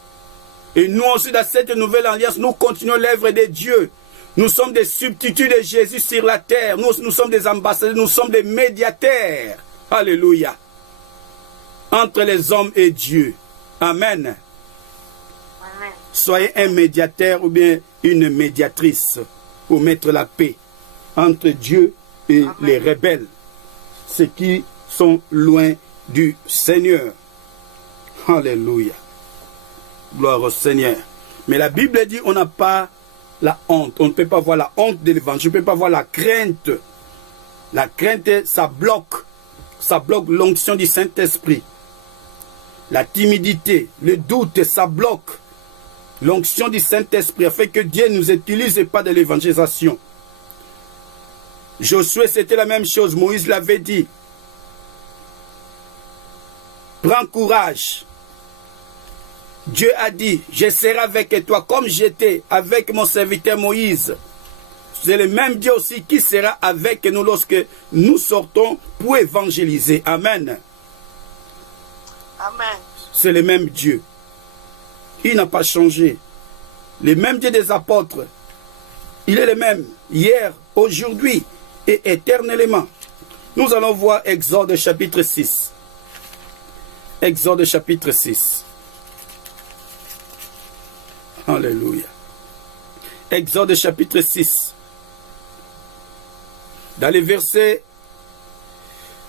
Et nous aussi, dans cette nouvelle alliance, nous continuons l'œuvre de Dieu. Nous sommes des substituts de Jésus sur la terre. Nous sommes des ambassadeurs, nous sommes des médiateurs. Alléluia. Entre les hommes et Dieu. Amen. Amen. Soyez un médiateur ou bien une médiatrice pour mettre la paix entre Dieu et Amen. les rebelles. Ceux qui sont loin du Seigneur. Alléluia. Gloire au Seigneur. Mais la Bible dit on n'a pas la honte. On ne peut pas voir la honte de l'évangile. On ne peut pas voir la crainte. La crainte, ça bloque. Ça bloque l'onction du Saint-Esprit. La timidité, le doute, ça bloque l'onction du Saint-Esprit afin que Dieu ne nous utilise pas de l'évangélisation. Josué, c'était la même chose. Moïse l'avait dit. Prends courage. Dieu a dit, je serai avec toi comme j'étais avec mon serviteur Moïse. C'est le même Dieu aussi qui sera avec nous lorsque nous sortons pour évangéliser. Amen. Amen. C'est le même Dieu. Il n'a pas changé. Le même Dieu des apôtres. Il est le même hier, aujourd'hui et éternellement. Nous allons voir Exode chapitre 6. Exode chapitre 6. Alléluia. Exode chapitre 6. Dans les versets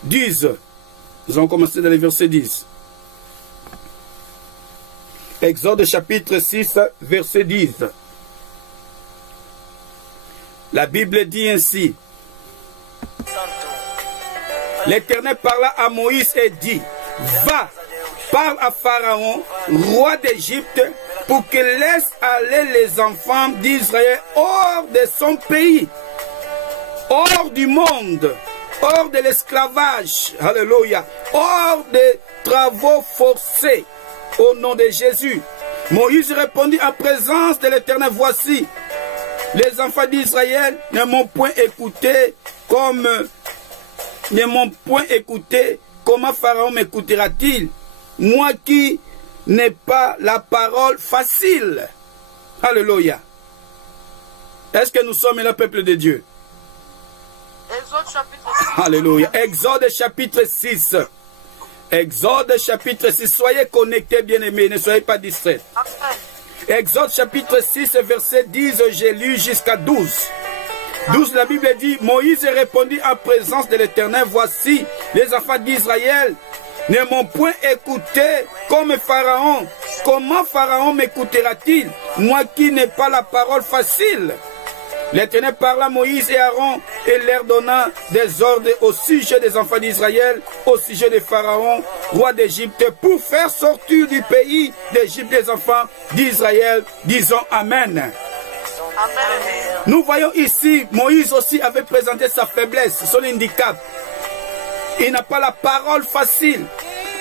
10. Nous allons commencer dans les versets 10. Exode chapitre 6, verset 10. La Bible dit ainsi. L'Éternel parla à Moïse et dit, va, parle à Pharaon, roi d'Égypte, pour qu'il laisse aller les enfants d'Israël hors de son pays, hors du monde, hors de l'esclavage, alléluia, hors des travaux forcés, au nom de Jésus. Moïse répondit en présence de l'Éternel, voici, les enfants d'Israël ne m'ont point écouté comment Pharaon m'écoutera-t-il? Moi qui n'ai pas la parole facile. Alléluia. Est-ce que nous sommes le peuple de Dieu? Exode chapitre 6. Alléluia. Exode chapitre 6. Exode chapitre 6. Soyez connectés, bien-aimés, ne soyez pas distraits. Amen. Exode chapitre 6, verset 10, j'ai lu jusqu'à 12. 12, la Bible dit, Moïse répondit en présence de l'Éternel, voici, les enfants d'Israël ne m'ont point écouté comme Pharaon. Comment Pharaon m'écoutera-t-il, moi qui n'ai pas la parole facile? L'Éternel parla à Moïse et Aaron et leur donna des ordres au sujet des enfants d'Israël, au sujet de Pharaon, roi d'Égypte, pour faire sortir du pays d'Égypte des enfants d'Israël. Disons Amen. Amen. Nous voyons ici, Moïse aussi avait présenté sa faiblesse, son handicap. Il n'a pas la parole facile.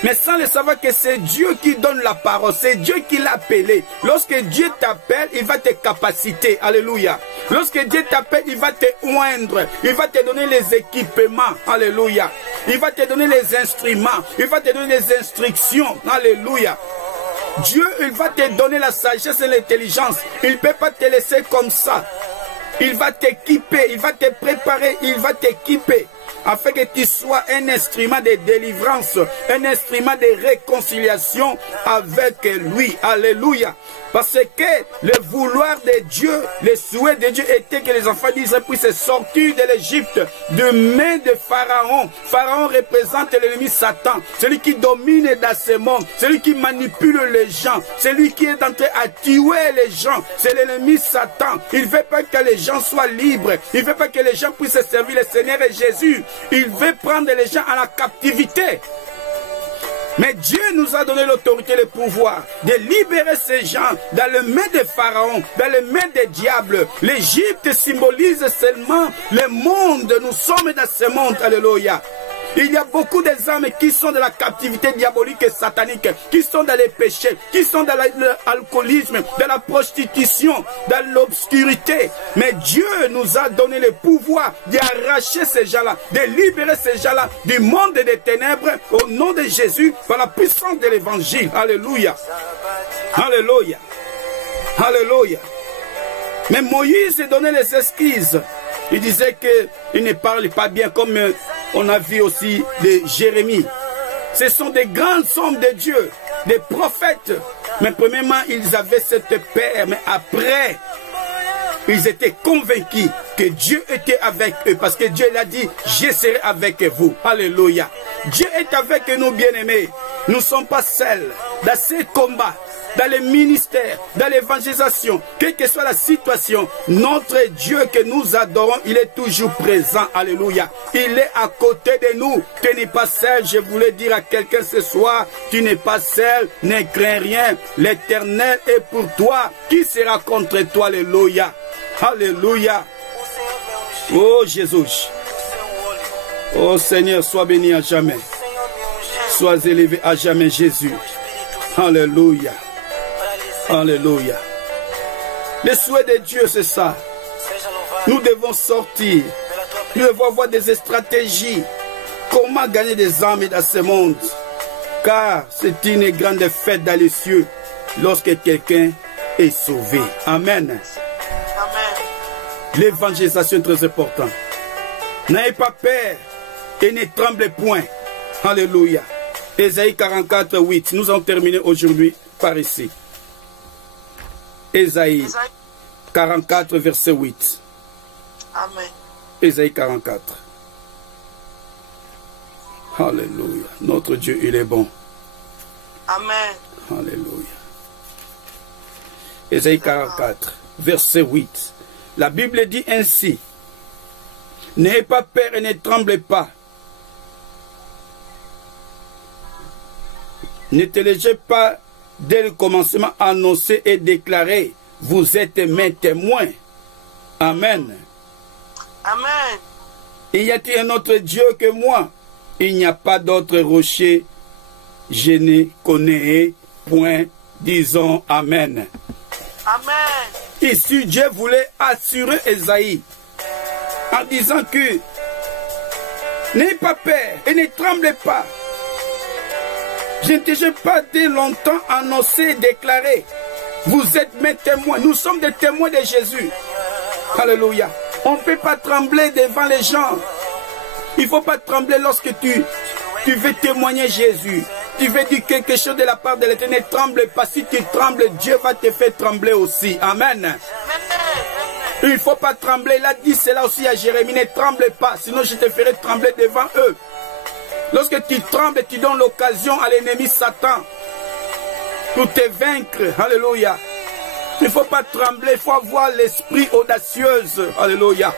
Mais sans le savoir que c'est Dieu qui donne la parole, c'est Dieu qui l'a appelé. Lorsque Dieu t'appelle, il va te capaciter. Alléluia. Lorsque Dieu t'appelle, il va te oindre. Il va te donner les équipements. Alléluia. Il va te donner les instruments. Il va te donner les instructions. Alléluia. Dieu, il va te donner la sagesse et l'intelligence. Il ne peut pas te laisser comme ça. Il va t'équiper, il va te préparer, il va t'équiper afin que tu sois un instrument de délivrance, un instrument de réconciliation avec lui. Alléluia. Parce que le vouloir de Dieu, le souhait de Dieu était que les enfants d'Israël puissent sortir de l'Égypte de main de Pharaon. Pharaon représente l'ennemi Satan, celui qui domine dans ce monde, celui qui manipule les gens, celui qui est en train à tuer les gens. C'est l'ennemi Satan. Il ne veut pas que les gens soient libres. Il ne veut pas que les gens puissent servir le Seigneur et Jésus. Il veut prendre les gens à la captivité. Mais Dieu nous a donné l'autorité et le pouvoir de libérer ces gens dans les mains de Pharaon, dans les mains des diables. L'Égypte symbolise seulement le monde. Nous sommes dans ce monde. Alléluia. Il y a beaucoup d'âmes qui sont dans la captivité diabolique et satanique, qui sont dans les péchés, qui sont dans l'alcoolisme, dans la prostitution, dans l'obscurité. Mais Dieu nous a donné le pouvoir d'arracher ces gens-là, de libérer ces gens-là du monde des ténèbres au nom de Jésus par la puissance de l'évangile. Alléluia. Alléluia. Alléluia. Mais Moïse donnait les excuses. Il disait qu'il ne parle pas bien, comme on a vu aussi de Jérémie. Ce sont des grands hommes de Dieu, des prophètes. Mais premièrement, ils avaient cette paix. Mais après, ils étaient convaincus que Dieu était avec eux. Parce que Dieu l'a dit, je serai avec vous. Alléluia. Dieu est avec nous, bien-aimés. Nous ne sommes pas seuls dans ces combats, dans les ministères, dans l'évangélisation, quelle que soit la situation. Notre Dieu que nous adorons, il est toujours présent. Alléluia. Il est à côté de nous. Tu n'es pas seul. Je voulais dire à quelqu'un ce soir, tu n'es pas seul, ne crains rien. L'Éternel est pour toi. Qui sera contre toi? Alléluia. Alléluia. Oh Jésus. Oh Seigneur, sois béni à jamais. Sois élevé à jamais, Jésus. Alléluia. Alléluia. Le souhait de Dieu, c'est ça. Nous devons sortir. Nous devons avoir des stratégies. Comment gagner des âmes dans ce monde? Car c'est une grande fête dans les cieux lorsque quelqu'un est sauvé. Amen. L'évangélisation est très importante. N'ayez pas peur et ne tremblez point. Alléluia. Ésaïe 44, 8. Nous allons terminer aujourd'hui par ici. Ésaïe 44, verset 8. Amen. Ésaïe 44. Alléluia. Notre Dieu, il est bon. Amen. Alléluia. Ésaïe 44, verset 8. La Bible dit ainsi. N'ayez pas peur et ne tremblez pas. Ne te laissez pas dès le commencement annoncer et déclarer, vous êtes mes témoins. Amen. Amen. Il y a-t-il un autre Dieu que moi? Il n'y a pas d'autre rocher. Je ne connais point. Disons Amen. Amen. Ici, Dieu voulait assurer Ésaïe en disant que n'ayez pas peur et ne tremblez pas. Je ne t'ai pas dès longtemps annoncé et déclaré. Vous êtes mes témoins. Nous sommes des témoins de Jésus. Alléluia. On ne peut pas trembler devant les gens. Il ne faut pas trembler lorsque tu veux témoigner Jésus. Tu veux dire quelque chose de la part de l'Éternel. Ne tremble pas. Si tu trembles, Dieu va te faire trembler aussi. Amen. Il ne faut pas trembler. Il a dit cela aussi à Jérémie. Ne tremble pas. Sinon je te ferai trembler devant eux. Lorsque tu trembles, tu donnes l'occasion à l'ennemi Satan pour te vaincre. Alléluia. Il ne faut pas trembler, il faut avoir l'esprit audacieuse. Alléluia.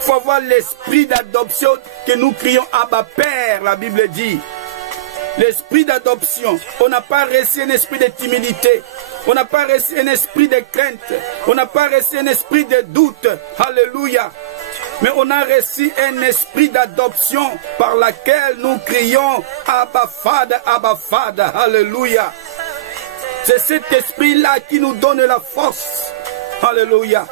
Il faut avoir l'esprit d'adoption que nous crions Abba Père, la Bible dit. L'esprit d'adoption. On n'a pas reçu un esprit de timidité. On n'a pas reçu un esprit de crainte. On n'a pas reçu un esprit de doute. Alléluia. Mais on a reçu un esprit d'adoption par laquelle nous crions Abba Father, Abba Father. Alléluia. C'est cet esprit-là qui nous donne la force. Alléluia.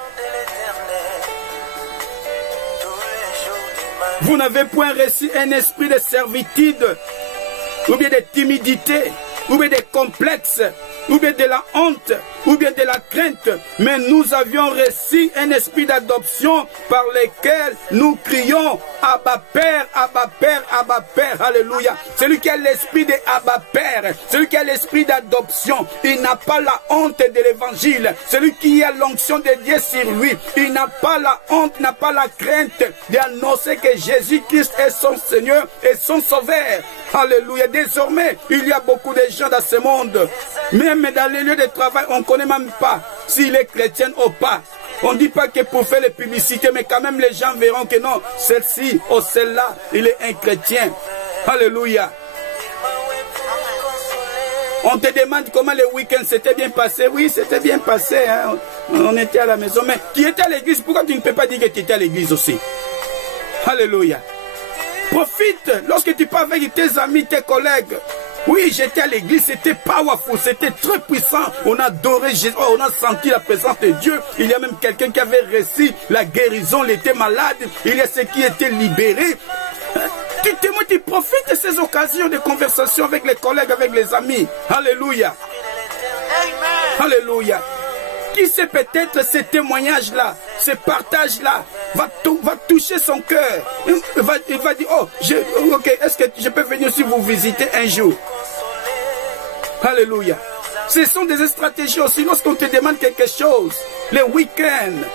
Vous n'avez point reçu un esprit de servitude, ou bien de timidité, ou bien de complexe. ou bien de la honte, ou bien de la crainte, mais nous avions reçu un esprit d'adoption par lequel nous crions Abba Père, Abba Père, Abba Père. Alléluia. Celui qui a l'esprit de Abba Père, celui qui a l'esprit d'adoption, il n'a pas la honte de l'évangile. Celui qui a l'onction de Dieu sur lui, il n'a pas la honte, n'a pas la crainte d'annoncer que Jésus-Christ est son Seigneur et son Sauveur. Alléluia. Désormais, il y a beaucoup de gens dans ce monde, même dans les lieux de travail, on ne connaît même pas s'il est chrétien ou pas. On ne dit pas que pour faire les publicités, mais quand même les gens verront que non, celle-ci ou celle-là, il est un chrétien. Alléluia. On te demande comment le week-end s'était bien passé. Oui, c'était bien passé. Hein? On était à la maison. Mais tu étais à l'église. Pourquoi tu ne peux pas dire que tu étais à l'église aussi? Alléluia. Profite lorsque tu parles avec tes amis, tes collègues. Oui, j'étais à l'église, c'était powerful, c'était très puissant. On a adoré Jésus, on a senti la présence de Dieu. Il y a même quelqu'un qui avait reçu la guérison, il était malade. Il y a ceux qui étaient libérés. Tu témoignes, tu profites de ces occasions de conversation avec les collègues, avec les amis. Alléluia. Amen. Alléluia. Qui sait, peut-être ce témoignage-là, ce partage-là va toucher son cœur. Il va dire, oh, ok, est-ce que je peux venir aussi vous visiter un jour? Alléluia. Ce sont des stratégies aussi lorsqu'on te demande quelque chose. Les week-ends,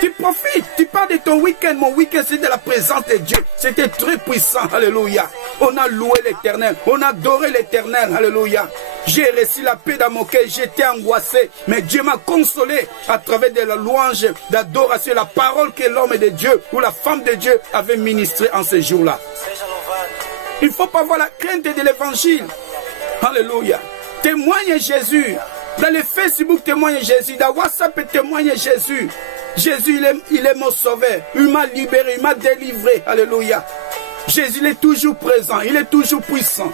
tu profites, tu parles de ton week-end. Mon week-end, c'est de la présence de Dieu. C'était très puissant. Alléluia. On a loué l'Éternel. On a adoré l'Éternel. Alléluia. J'ai reçu la paix dans mon cœur. J'étais angoissé. Mais Dieu m'a consolé à travers de la louange, d'adoration, la parole que l'homme de Dieu ou la femme de Dieu avait ministrée en ce jour-là. Il ne faut pas avoir la crainte de l'évangile. Alléluia. Témoigne Jésus. Dans les Facebook, témoigne Jésus. Dans WhatsApp, témoigne Jésus. Jésus, il est mon sauveur. Il m'a libéré, il m'a délivré. Alléluia. Jésus, il est toujours présent. Il est toujours puissant.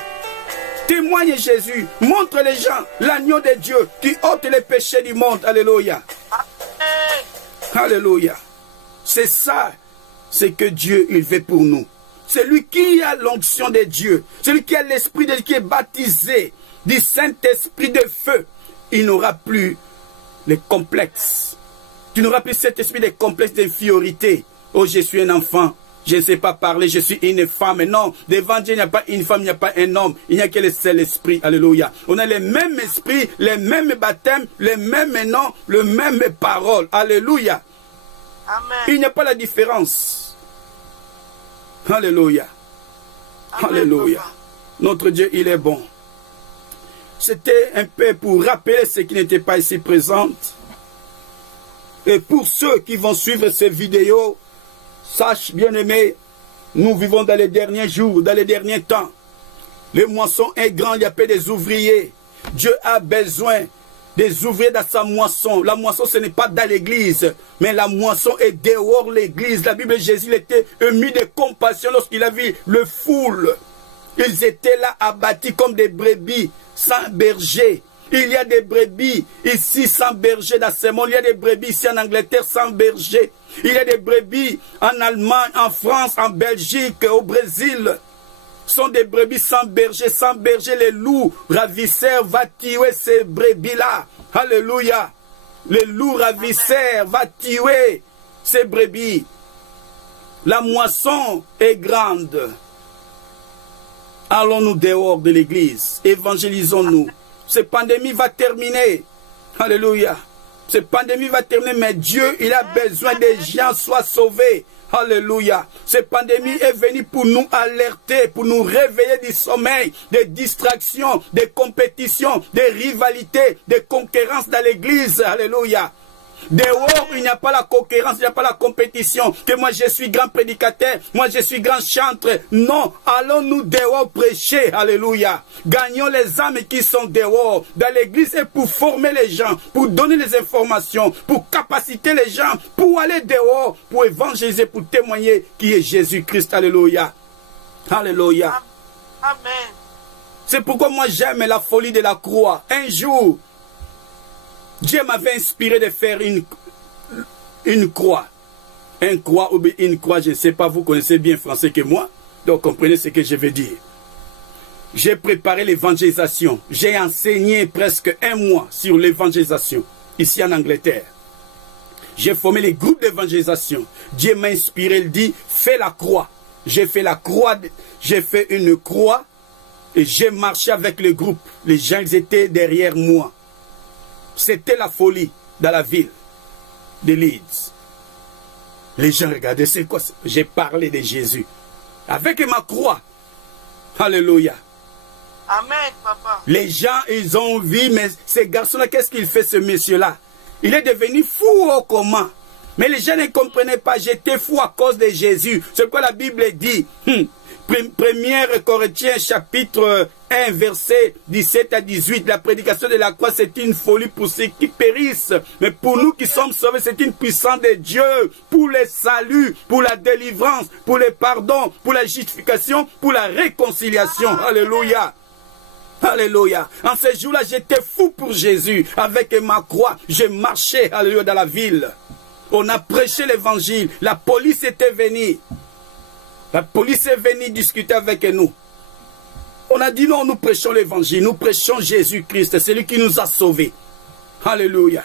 Témoigne Jésus. Montre les gens l'agneau de Dieu qui ôte les péchés du monde. Alléluia. Alléluia. C'est ça, c'est que Dieu, il veut pour nous. Celui qui a l'onction de Dieu, celui qui a l'esprit de Dieu, qui est baptisé du Saint-Esprit de feu, il n'aura plus les complexes. Tu n'auras plus cet esprit de complexe d'infériorité. Oh, je suis un enfant, je ne sais pas parler, je suis une femme. Non, devant Dieu, il n'y a pas une femme, il n'y a pas un homme. Il n'y a que le seul esprit. Alléluia. On a les mêmes esprits, les mêmes baptêmes, les mêmes noms, les mêmes paroles. Alléluia. Amen. Il n'y a pas la différence. Alléluia. Amen. Alléluia. Notre Dieu, il est bon. C'était un peu pour rappeler ceux qui n'étaient pas ici présents. Et pour ceux qui vont suivre ces vidéos, sache bien aimé, nous vivons dans les derniers jours, dans les derniers temps. Le moisson est grand, il y a peu des ouvriers. Dieu a besoin des ouvriers dans sa moisson. La moisson, ce n'est pas dans l'église, mais la moisson est dehors l'église. La Bible, Jésus il était ému de compassion lorsqu'il a vu le foule. Ils étaient là abattus comme des brebis, sans berger. Il y a des brebis ici sans berger dans ce monde. Il y a des brebis ici en Angleterre sans berger. Il y a des brebis en Allemagne, en France, en Belgique, au Brésil. Ce sont des brebis sans berger. Sans berger, les loups ravisseurs vont tuer ces brebis-là. Alléluia. Les loups ravisseurs vont tuer ces brebis. La moisson est grande. Allons-nous dehors de l'église. Évangélisons-nous. Cette pandémie va terminer. Alléluia. Cette pandémie va terminer, mais Dieu, il a besoin que des gens soient sauvés. Alléluia. Cette pandémie est venue pour nous alerter, pour nous réveiller du sommeil, des distractions, des compétitions, des rivalités, des concurrences dans l'église. Alléluia. Dehors, il n'y a pas la concurrence, il n'y a pas la compétition. Que moi je suis grand prédicateur, moi je suis grand chanteur. Non, allons-nous dehors prêcher. Alléluia. Gagnons les âmes qui sont dehors. Dans l'église, et pour former les gens, pour donner les informations, pour capaciter les gens, pour aller dehors, pour évangéliser, pour témoigner qui est Jésus-Christ. Alléluia. Alléluia. Amen. C'est pourquoi moi j'aime la folie de la croix. Un jour, Dieu m'avait inspiré de faire une croix. Une croix ou une croix, je ne sais pas, vous connaissez bien français que moi, donc comprenez ce que je veux dire. j'ai préparé l'évangélisation. J'ai enseigné presque 1 mois sur l'évangélisation, ici en Angleterre. J'ai formé les groupes d'évangélisation. Dieu m'a inspiré, il dit, fais la croix. J'ai fait la croix, j'ai fait une croix et j'ai marché avec le groupe. Les gens, ils étaient derrière moi. C'était la folie dans la ville de Leeds. Les gens regardaient, c'est quoi? J'ai parlé de Jésus. Avec ma croix. Alléluia. Amen, papa. Les gens, ils ont vu, mais ces garçons-là, qu'est-ce qu'il fait, ce monsieur-là? Il est devenu fou au comment? Mais les gens ne comprenaient pas, j'étais fou à cause de Jésus. C'est quoi la Bible dit? 1 Corinthiens chapitre 1 verset 17 à 18. La prédication de la croix, c'est une folie pour ceux qui périssent. Mais pour nous qui sommes sauvés, c'est une puissance de Dieu pour le salut, pour la délivrance, pour le pardon, pour la justification, pour la réconciliation. Alléluia. Alléluia. En ce jour-là, j'étais fou pour Jésus. Avec ma croix, je marchais, alléluia, dans la ville. On a prêché l'évangile. La police était venue. La police est venue discuter avec nous. On a dit non, nous prêchons l'évangile. Nous prêchons Jésus-Christ. C'est lui qui nous a sauvés. Alléluia.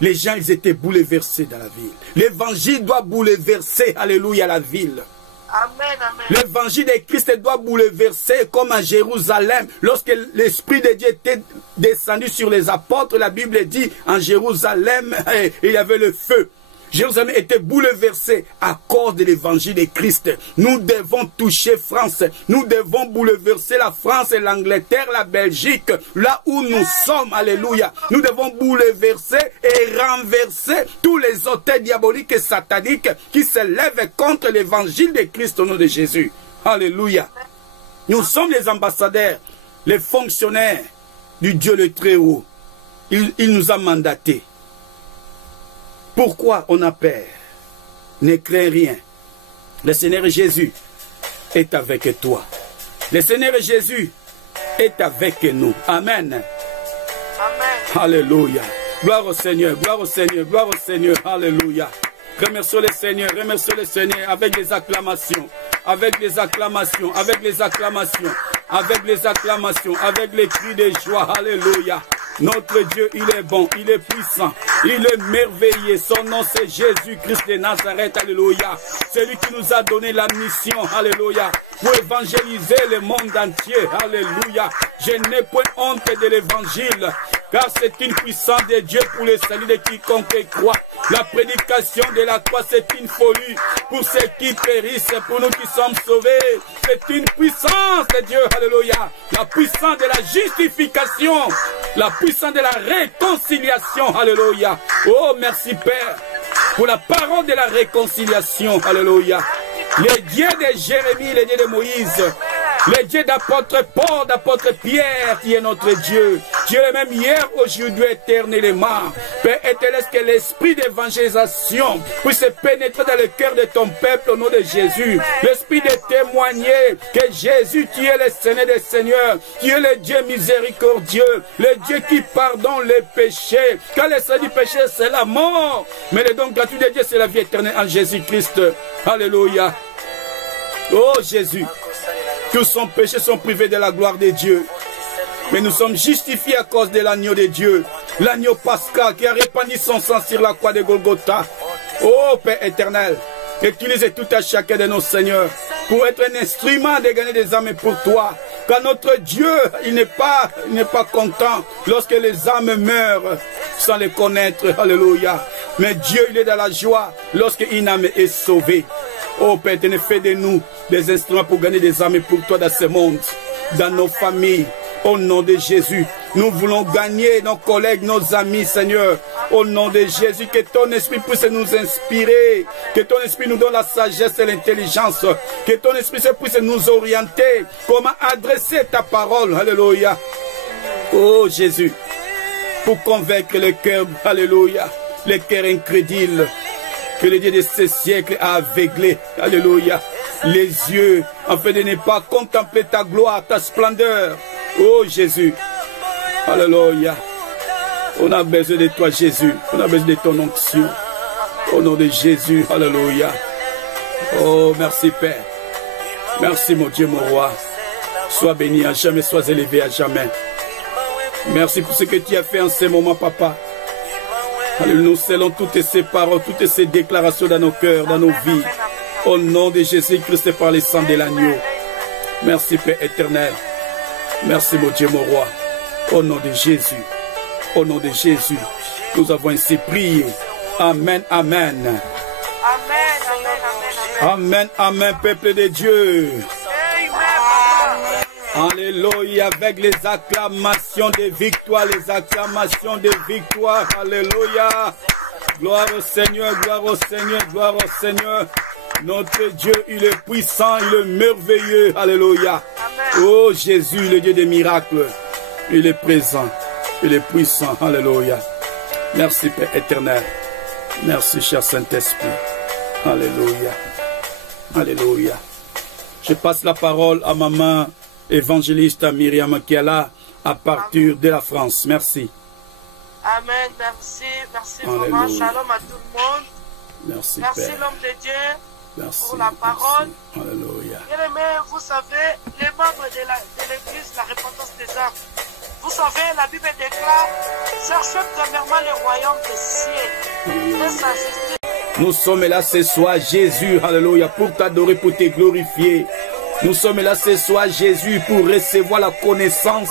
Les gens, ils étaient bouleversés dans la ville. L'évangile doit bouleverser, alléluia, la ville. Amen, amen. L'évangile de Christ doit bouleverser comme à Jérusalem. Lorsque l'Esprit de Dieu était descendu sur les apôtres, la Bible dit en Jérusalem, il y avait le feu. Jérusalem était bouleversé à cause de l'évangile de Christ. Nous devons toucher France. Nous devons bouleverser la France et l'Angleterre, la Belgique, là où nous sommes. Alléluia. Nous devons bouleverser et renverser tous les auteurs diaboliques et sataniques qui se lèvent contre l'évangile de Christ au nom de Jésus. Alléluia. Nous sommes les ambassadeurs, les fonctionnaires du Dieu le Très-Haut. Il nous a mandatés. Pourquoi on a peur? Ne crains rien. Le Seigneur Jésus est avec toi. Le Seigneur Jésus est avec nous. Amen. Amen. Alléluia. Gloire au Seigneur, gloire au Seigneur, gloire au Seigneur. Alléluia. Remercions le Seigneur avec les acclamations, avec les acclamations, avec les acclamations, avec les acclamations, avec les cris de joie. Alléluia. Notre Dieu, il est bon, il est puissant, il est merveilleux. Son nom, c'est Jésus-Christ de Nazareth. Alléluia. C'est lui qui nous a donné la mission. Alléluia. Pour évangéliser le monde entier. Alléluia. Je n'ai point honte de l'évangile, car c'est une puissance de Dieu pour le salut de quiconque croit. La prédication de la croix, c'est une folie pour ceux qui périssent, pour nous qui sommes sauvés. C'est une puissance de Dieu. Alléluia. La puissance de la justification. La puissance de la réconciliation. Alléluia. Oh, merci Père pour la parole de la réconciliation. Alléluia. Le Dieu de Jérémie, le Dieu de Moïse, le Dieu d'apôtre Paul, d'apôtre Pierre, qui est notre Dieu. Dieu est le même hier, aujourd'hui, éternellement. Père éternel, que l'esprit d'évangélisation puisse pénétrer dans le cœur de ton peuple au nom de Jésus. L'esprit de témoigner que Jésus, tu es le Seigneur des Seigneurs, tu es le Dieu miséricordieux, le Dieu qui pardonne les péchés. Car le salut du péché, c'est la mort. Mais le don gratuit de Dieu, c'est la vie éternelle en Jésus-Christ. Alléluia. Oh Jésus. Tous son péchés sont privés de la gloire de Dieu. Mais nous sommes justifiés à cause de l'agneau de Dieu. L'agneau pascal qui a répandu son sang sur la croix de Golgotha. Oh Père éternel, utilise tout à chacun de nos seigneurs pour être un instrument de gagner des âmes pour toi. Car notre Dieu, il n'est pas content lorsque les âmes meurent sans les connaître. Alléluia. Mais Dieu, il est dans la joie lorsqu'une âme est sauvée. Oh Père, tu fais de nous des instruments pour gagner des âmes pour toi dans ce monde, dans nos familles. Au nom de Jésus, nous voulons gagner nos collègues, nos amis, Seigneur. Au nom de Jésus, que ton esprit puisse nous inspirer. Que ton esprit nous donne la sagesse et l'intelligence. Que ton esprit puisse nous orienter. Comment adresser ta parole. Alléluia. Oh Jésus, pour convaincre le cœur, alléluia, les cœurs incrédules, que le Dieu de ces siècles a aveuglé, alléluia, les yeux, afin de ne pas contempler ta gloire, ta splendeur. Oh Jésus, alléluia. On a besoin de toi Jésus, on a besoin de ton onction. Au nom de Jésus, alléluia. Oh merci Père. Merci mon Dieu, mon roi. Sois béni à jamais, sois élevé à jamais. Merci pour ce que tu as fait en ce moment, papa. Alléluia, nous scellons toutes ces paroles, toutes ces déclarations dans nos cœurs, dans nos vies. Au nom de Jésus-Christ et par le sang de l'agneau. Merci Père éternel. Merci mon Dieu, mon roi. Au nom de Jésus. Au nom de Jésus. Nous avons ainsi prié. Amen, amen. Amen, amen, peuple de Dieu. Alléluia, avec les acclamations de victoire, les acclamations de victoire. Alléluia. Gloire au Seigneur, gloire au Seigneur, gloire au Seigneur. Notre Dieu, il est puissant, il est merveilleux. Alléluia. Oh Jésus, le Dieu des miracles. Il est présent, il est puissant. Alléluia. Merci Père éternel. Merci cher Saint-Esprit. Alléluia. Alléluia. Je passe la parole à maman évangéliste Myriam qui est là à partir de la France. Merci. Amen. Merci. Merci maman. Shalom à tout le monde. Merci Merci Père. l'homme de Dieu. Merci pour la parole. Merci. Alléluia. Bien-aimés, vous savez, les membres de l'église, la repentance des âmes, vous savez, la Bible déclare, cherchez premièrement le royaume des cieux. Et sa justice. Nous sommes là ce soir, Jésus, alléluia, pour t'adorer, pour te glorifier. Nous sommes là ce soir, Jésus, pour recevoir la connaissance